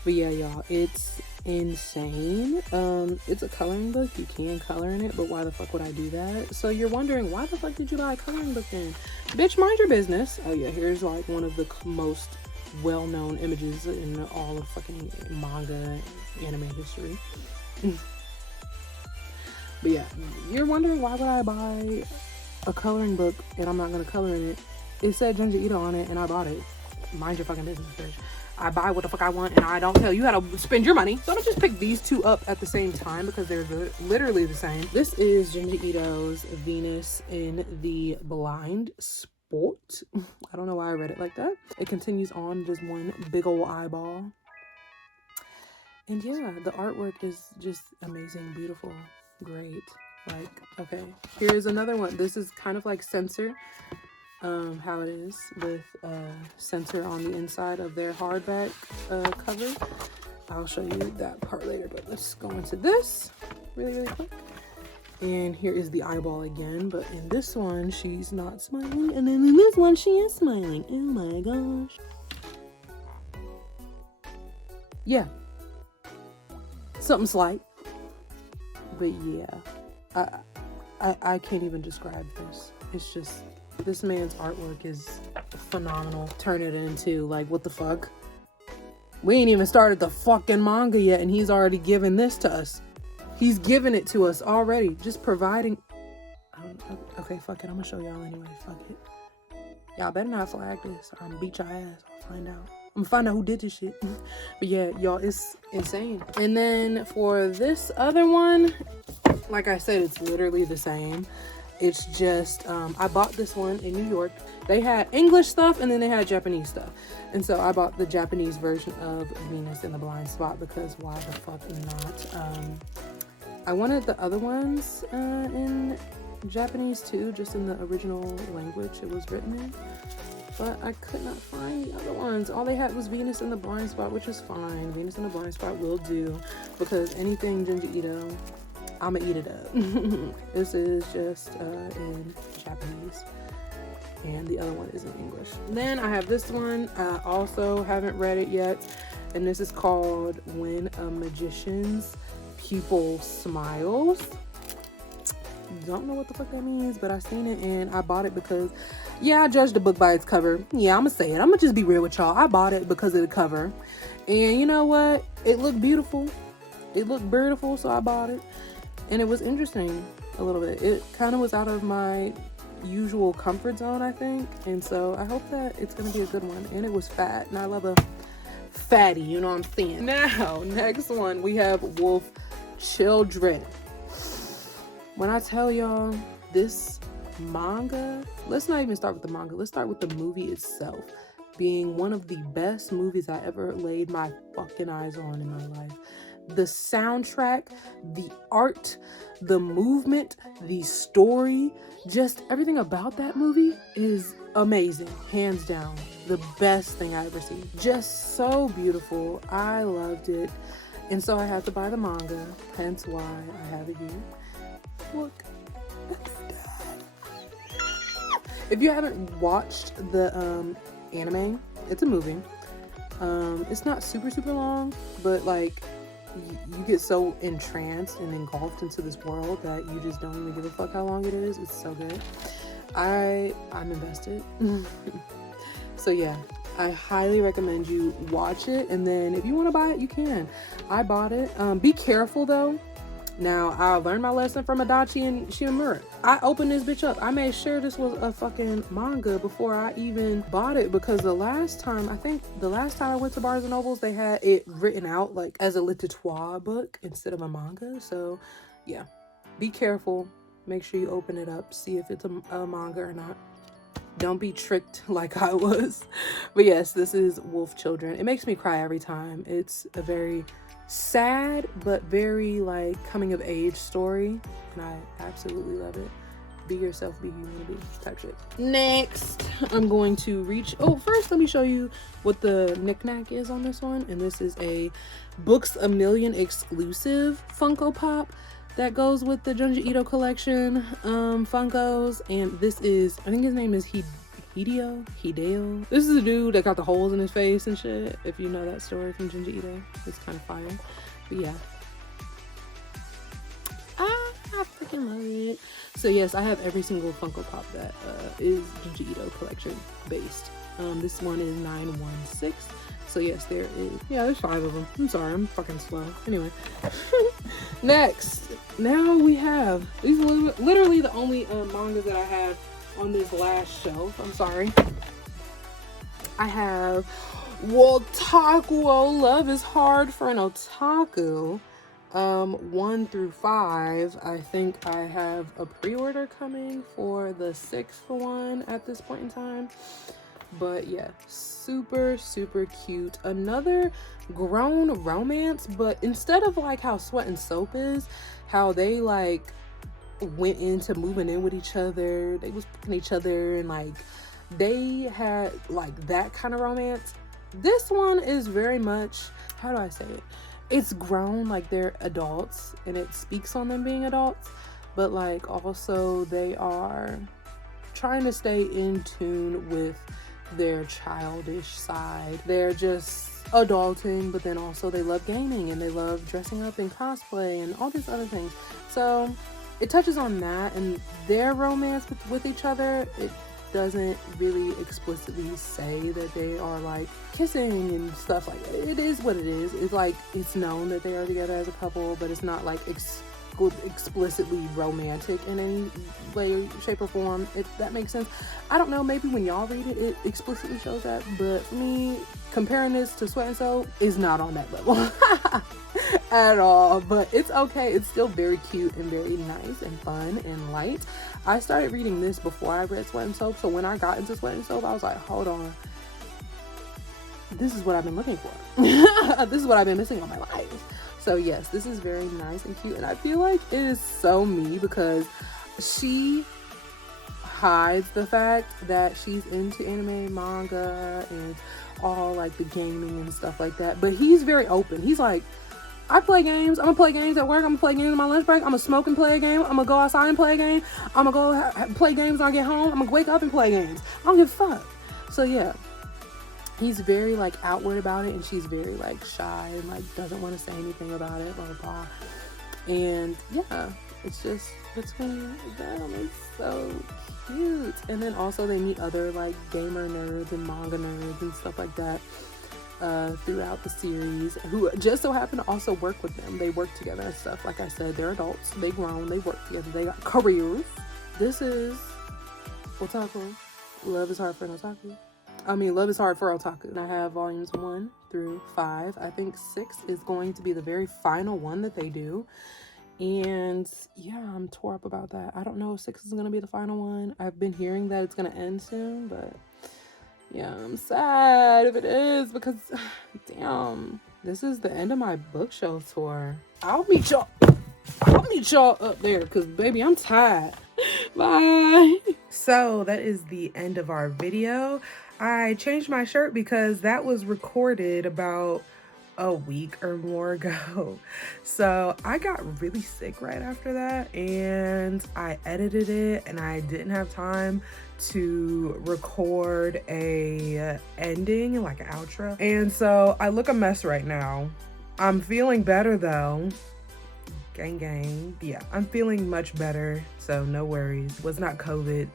But yeah, y'all, it's insane. It's a coloring book. You can color in it, but why the fuck would I do that? So you're wondering, why the fuck did you buy a coloring book then? Bitch, mind your business. Oh yeah, here's like one of the most well-known images in all of fucking manga anime history. But yeah, you're wondering, why would I buy a coloring book and I'm not gonna color in it? It said Junji Ito on it and I bought it. Mind your fucking business, bitch. I buy what the fuck I want and I don't tell you how to spend your money. So I don't just pick these two up at the same time because they're literally the same. This is Junji Ito's Venus in the Blind Sport. I don't know why I read it like that. It continues on just one big old eyeball. And yeah, the artwork is just amazing, beautiful, great. Like, okay, here's another one. This is kind of like Censor. How it is with Censor on the inside of their hardback cover. I'll show you that part later, but let's go into this really quick. And here is the eyeball again, but in this one, she's not smiling. And then in this one, she is smiling. Oh my gosh. Yeah. Something slight. But yeah. I can't even describe this. It's just, this man's artwork is phenomenal. Turn it into, like, what the fuck? We ain't even started the fucking manga yet, and he's already giving this to us. He's giving it to us already, just providing. Okay, fuck it. I'm gonna show y'all anyway. Fuck it. Y'all better not flag this, or I'm gonna beat your ass. I'll find out. I'm gonna find out who did this shit. But yeah, y'all, it's insane. And then for this other one, like I said, it's literally the same. It's just, I bought this one in New York. They had English stuff and then they had Japanese stuff. And so I bought the Japanese version of Venus in the Blind Spot because why the fuck not? I wanted the other ones in Japanese too, just in the original language it was written in. But I could not find the other ones. All they had was Venus in the Blind Spot, which is fine. Venus in the Blind Spot will do because anything Junji Ito, I'ma eat it up. This is just in Japanese. And the other one is in English. And then I have this one. I also haven't read it yet. And this is called When a Magician's Pupil Smiles. Don't know what the fuck that means, but I seen it and I bought it because, yeah, I judged the book by its cover. Yeah, I'm gonna say it. I'm gonna just be real with y'all. I bought it because of the cover. And you know what? It looked beautiful. It looked beautiful, so I bought it. And it was interesting a little bit. It kind of was out of my usual comfort zone, I think. And so I hope that it's gonna be a good one. And it was fat, and I love a fatty, you know what I'm saying? Now, next one, we have Wolf Children. When I tell y'all this manga, let's not even start with the manga. Let's start with the movie itself being one of the best movies I ever laid my fucking eyes on in my life. The soundtrack, the art, the movement, the story, just everything about that movie is amazing. Hands down. The best thing I ever seen. Just so beautiful. I loved it. And so I had to buy the manga, hence why I have it here. Look. If you haven't watched the anime, it's a movie. It's not super long, but like you get so entranced and engulfed into this world that you just don't even give a fuck how long it is. It's so good. I'm invested. So yeah, I highly recommend you watch it, and then if you want to buy it, you can. I bought it. Be careful though. Now, I learned my lesson from Adachi and Shimamura. I opened this bitch up. I made sure this was a fucking manga before I even bought it, because the last time I went to Barnes & Nobles, they had it written out like as a literature book instead of a manga. So yeah, be careful. Make sure you open it up. See if it's a manga or not. Don't be tricked like I was. But yes, this is Wolf Children. It makes me cry every time. It's a very sad but very like coming of age story, and I absolutely love it. Be yourself, be who you want to be type shit. Next, I'm going to reach, first let me show you what the knickknack is on this one. And this is a Books A Million exclusive Funko Pop that goes with the Junji Ito collection Funkos. And this is, I think his name is Hideo. This is a dude that got the holes in his face and shit. If you know that story from Junji Ito, it's kind of fire. But yeah, I freaking love it. So yes, I have every single Funko Pop that is Junji Ito collection based. This one is 916. So yes, there is. Yeah, there's 5 of them. I'm sorry, I'm fucking slow. Anyway, next, now we have these are literally the only mangas that I have on this last shelf. I'm sorry. I have Wotaku. Love is Hard for an Otaku. 1 through 5. I think I have a pre-order coming for the 6th one at this point in time. But yeah, super cute. Another grown romance, but instead of like how Sweat and Soap is, how they like went into moving in with each other, they was picking each other, and like they had like that kind of romance. This one is very much, how do I say it, it's grown, like they're adults and it speaks on them being adults, but like also they are trying to stay in tune with their childish side. They're just adulting, but then also they love gaming and they love dressing up in cosplay and all these other things. So it touches on that and their romance with each other. It doesn't really explicitly say that they are like kissing and stuff like that. It is what it is. It's like it's known that they are together as a couple, but it's not like explicitly romantic in any way, shape, or form, if that makes sense. I don't know, maybe when y'all read it, it explicitly shows that, but for me, comparing this to Sweat and Soap is not on that level at all, but it's okay. It's still very cute and very nice and fun and light. I started reading this before I read Sweat and Soap, so when I got into Sweat and Soap, I was like, hold on, this is what I've been looking for. This is what I've been missing all my life. So yes, this is very nice and cute, and I feel like it is so me because she hides the fact that she's into anime, manga, and all like the gaming and stuff like that, but he's very open. He's like, I play games. I'm gonna play games at work. I'm gonna play games on my lunch break. I'm gonna smoke and play a game. I'm gonna go outside and play a game. I'm gonna go play games when I get home. I'm gonna wake up and play games. I don't give a fuck. So yeah, he's very like outward about it, and she's very like shy and like doesn't want to say anything about it, blah blah blah. And yeah, it's just between them, it's so cute. And then also they meet other like gamer nerds and manga nerds and stuff like that throughout the series, who just so happen to also work with them. They work together and stuff. Like I said, they're adults, they grown, they work together, they got careers. This is Otaku. Love is hard for an otaku. Love is hard for otaku. And I have volumes 1 through 5. I think 6 is going to be the very final one that they do. And yeah, I'm tore up about that. I don't know if 6 is going to be the final one. I've been hearing that it's going to end soon, but yeah, I'm sad if it is because, damn, this is the end of my bookshelf tour. I'll meet y'all up there because, baby, I'm tired. Bye. So that is the end of our video. I changed my shirt because that was recorded about a week or more ago. So I got really sick right after that, and I edited it, and I didn't have time to record a ending, like an outro. And so I look a mess right now. I'm feeling better though. Gang gang. Yeah, I'm feeling much better, so no worries. Was not COVID.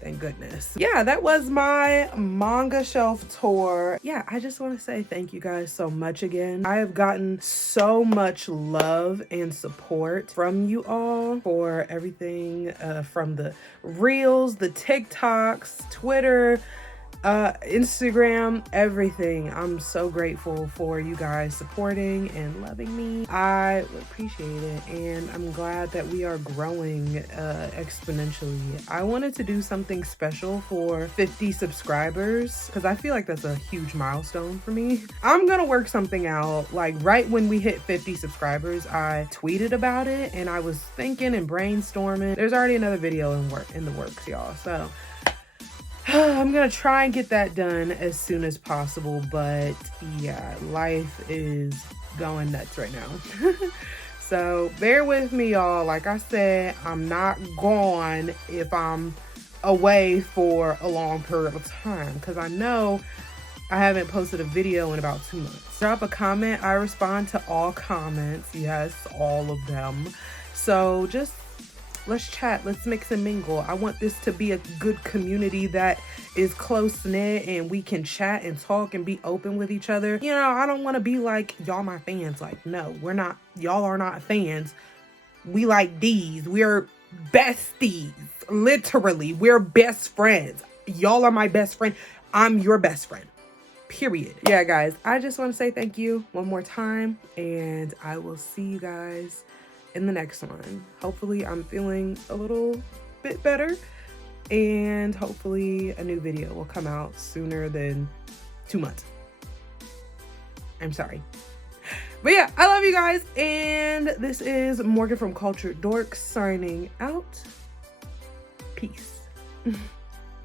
Thank goodness. Yeah, that was my manga shelf tour. Yeah, I just want to say thank you guys so much again. I have gotten so much love and support from you all for everything, from the reels, the TikToks, Twitter, Instagram, everything. I'm so grateful for you guys supporting and loving me. I appreciate it, and I'm glad that we are growing exponentially. I wanted to do something special for 50 subscribers because I feel like that's a huge milestone for me. I'm gonna work something out. Like right when we hit 50 subscribers, I tweeted about it, and I was thinking and brainstorming. There's already another video in the works, y'all. So I'm gonna try and get that done as soon as possible, but yeah, life is going nuts right now. So bear with me, y'all. Like I said, I'm not gone if I'm away for a long period of time because I know I haven't posted a video in about 2 months. Drop a comment. I respond to all comments. Yes, all of them. So just let's chat, let's mix and mingle. I want this to be a good community that is close-knit and we can chat and talk and be open with each other. You know, I don't want to be like, y'all my fans. Like, no, we're not. Y'all are not fans. We like these. We're besties. Literally, we're best friends. Y'all are my best friend. I'm your best friend. Period. Yeah, guys, I just want to say thank you one more time, and I will see you guys in the next one. Hopefully I'm feeling a little bit better, and hopefully a new video will come out sooner than 2 months. I'm sorry. But yeah, I love you guys, and this is Morgan from Cultured Dorks signing out. Peace.